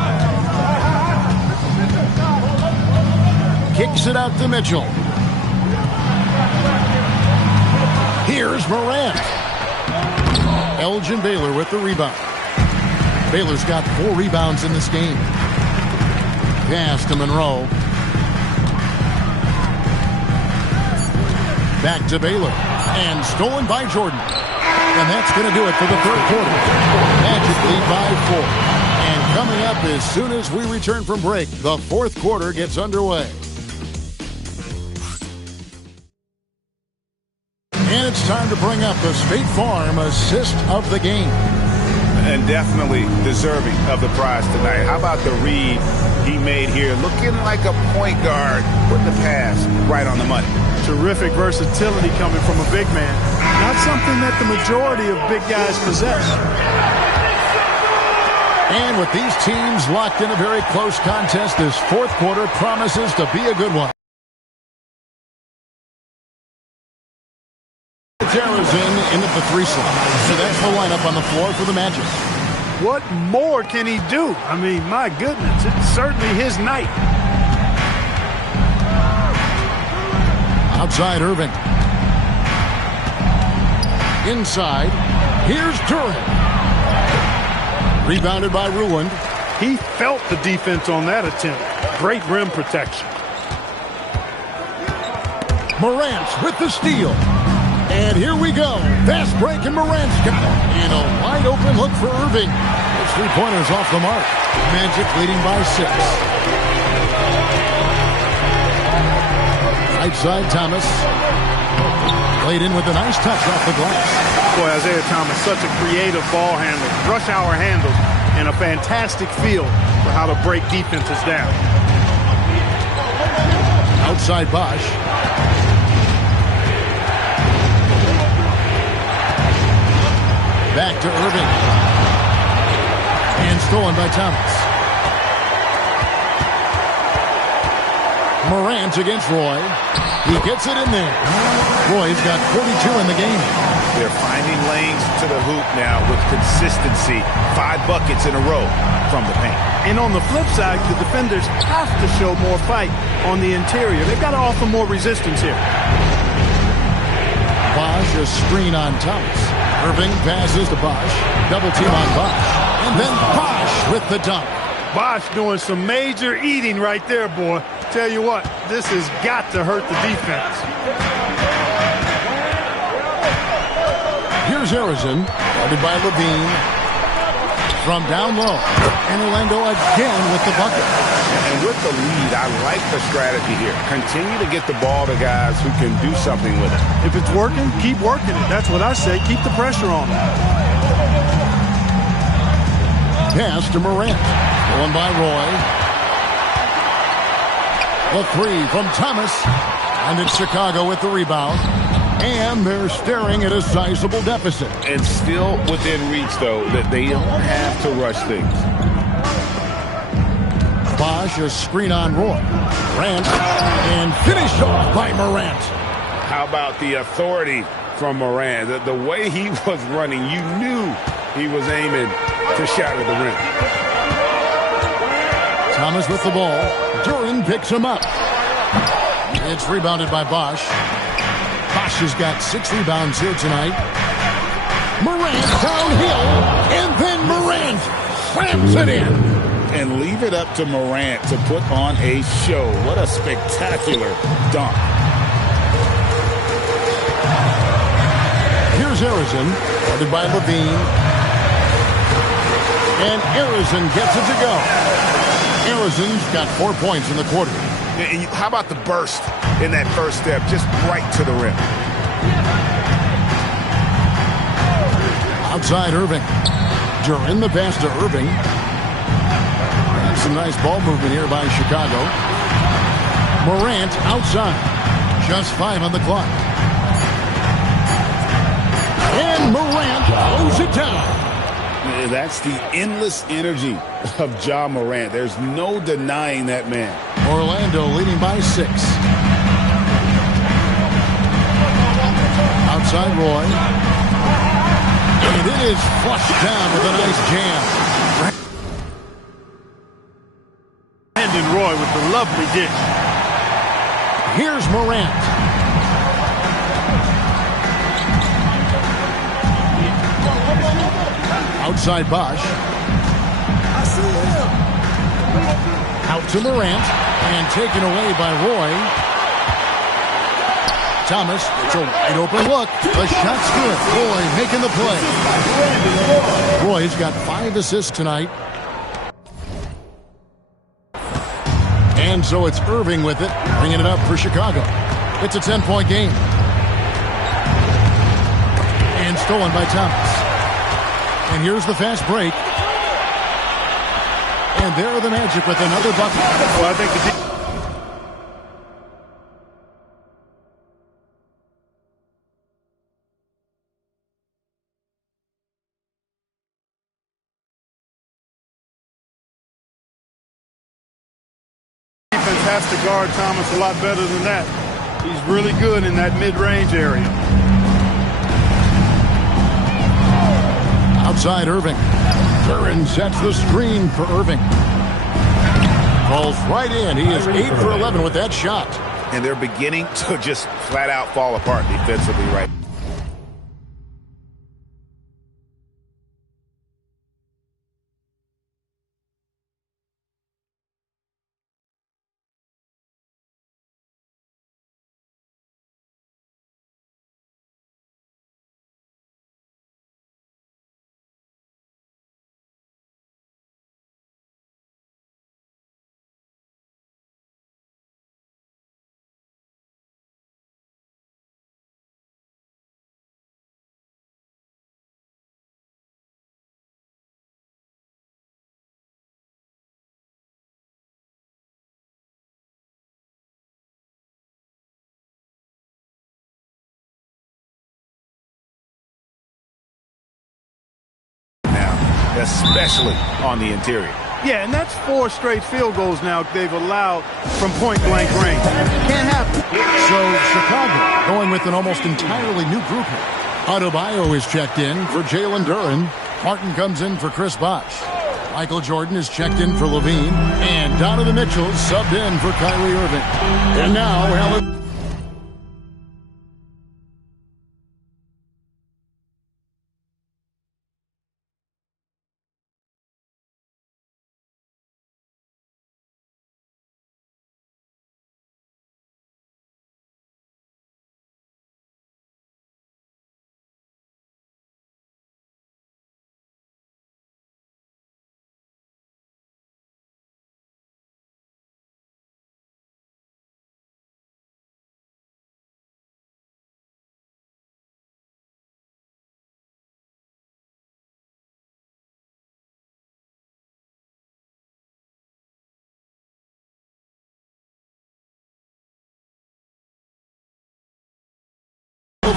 Kicks it out to Mitchell. Here's Morant. Elgin Baylor with the rebound. Baylor's got 4 rebounds in this game. Pass to Monroe. Back to Baylor. And stolen by Jordan. And that's going to do it for the third quarter. Magic lead by 4. And coming up as soon as we return from break, the fourth quarter gets underway. And it's time to bring up the State Farm assist of the game. And definitely deserving of the prize tonight. How about the read he made here? Looking like a point guard, putting the pass right on the money. Terrific versatility coming from a big man. Not something that the majority of big guys possess. And with these teams locked in a very close contest, this fourth quarter promises to be a good one. Harrison in at the 3 slot. So that's the lineup on the floor for the Magic. What more can he do? I mean, my goodness, it's certainly his night. Outside Irving. Inside. Here's Durant. Rebounded by Ruland. He felt the defense on that attempt. Great rim protection. Morant with the steal. And here we go. Fast break, and Morant's got it. And a wide open look for Irving. His 3-pointers off the mark. Magic leading by 6. Right side, Thomas. Played in with a nice touch off the glass. Boy, Isaiah Thomas, such a creative ball handler. Rush hour handles and a fantastic feel for how to break defenses down. Outside Bosch. Back to Irving. And stolen by Thomas. Morant against Roy. He gets it in there. Roy's got 42 in the game. They're finding lanes to the hoop now with consistency. 5 buckets in a row from the paint. And on the flip side, the defenders have to show more fight on the interior. They've got to offer more resistance here. Bosch, a screen on Thomas. Irving passes to Bosch. Double team on Bosch. And then Bosch with the dunk. Bosch doing some major eating right there, boy. Tell you what, this has got to hurt the defense. Here's Harrison, guarded by Levine. From down low. And Orlando again with the bucket. And with the lead, I like the strategy here. Continue to get the ball to guys who can do something with it. If it's working, keep working it. That's what I say. Keep the pressure on it. Pass to Morant. Going by Roy. The three from Thomas. And it's Chicago with the rebound. And they're staring at a sizable deficit. And still within reach, though, that they don't have to rush things. Bosh, a screen on Roy. Morant. And finished off by Morant. How about the authority from Morant? The way he was running, you knew he was aiming to shatter the rim. Thomas with the ball. Duren picks him up. It's rebounded by Bosh. Bosh has got 6 rebounds here tonight. Morant downhill, and then Morant slams it in. And leave it up to Morant to put on a show. What a spectacular dunk. Here's Arizin, guarded by Levine. And Arizin gets it to go. Arizin's got 4 points in the quarter. And how about the burst in that first step, just right to the rim? Outside Irving. Duren the pass to Irving. And some nice ball movement here by Chicago. Morant outside. Just 5 on the clock. And Morant throws it down. That's the endless energy of Ja Morant. There's no denying that man. Orlando leading by 6. Outside Roy. And it is flushed down with a nice jam. Brandon Roy with the lovely dish. Here's Morant. Outside Bosh. I see him. Out to Morant. And taken away by Roy. Thomas, it's a wide open look. The shot's good. Roy making the play. Roy's got 5 assists tonight. And so it's Irving with it, bringing it up for Chicago. It's a 10-point game. And stolen by Thomas. And here's the fast break. And there are the Magic with another bucket. Well, I think the defense has to guard Thomas a lot better than that. He's really good in that mid-range area. Outside Irving. Duren sets the screen for Irving. Falls right in. He is 8 for 11 with that shot. And they're beginning to just flat out fall apart defensively right now. Especially on the interior. Yeah, and that's 4 straight field goals now they've allowed from point-blank range. Can't happen. So Chicago going with an almost entirely new group here. Adebayo is checked in for Jalen Duren. Martin comes in for Chris Bosh. Michael Jordan is checked in for Levine. And Donovan Mitchell subbed in for Kyrie Irving. And now Allen.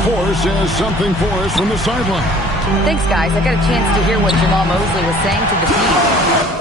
Force has something for us from the sideline. Thanks, guys. I got a chance to hear what Jamal Mosley was saying to the team.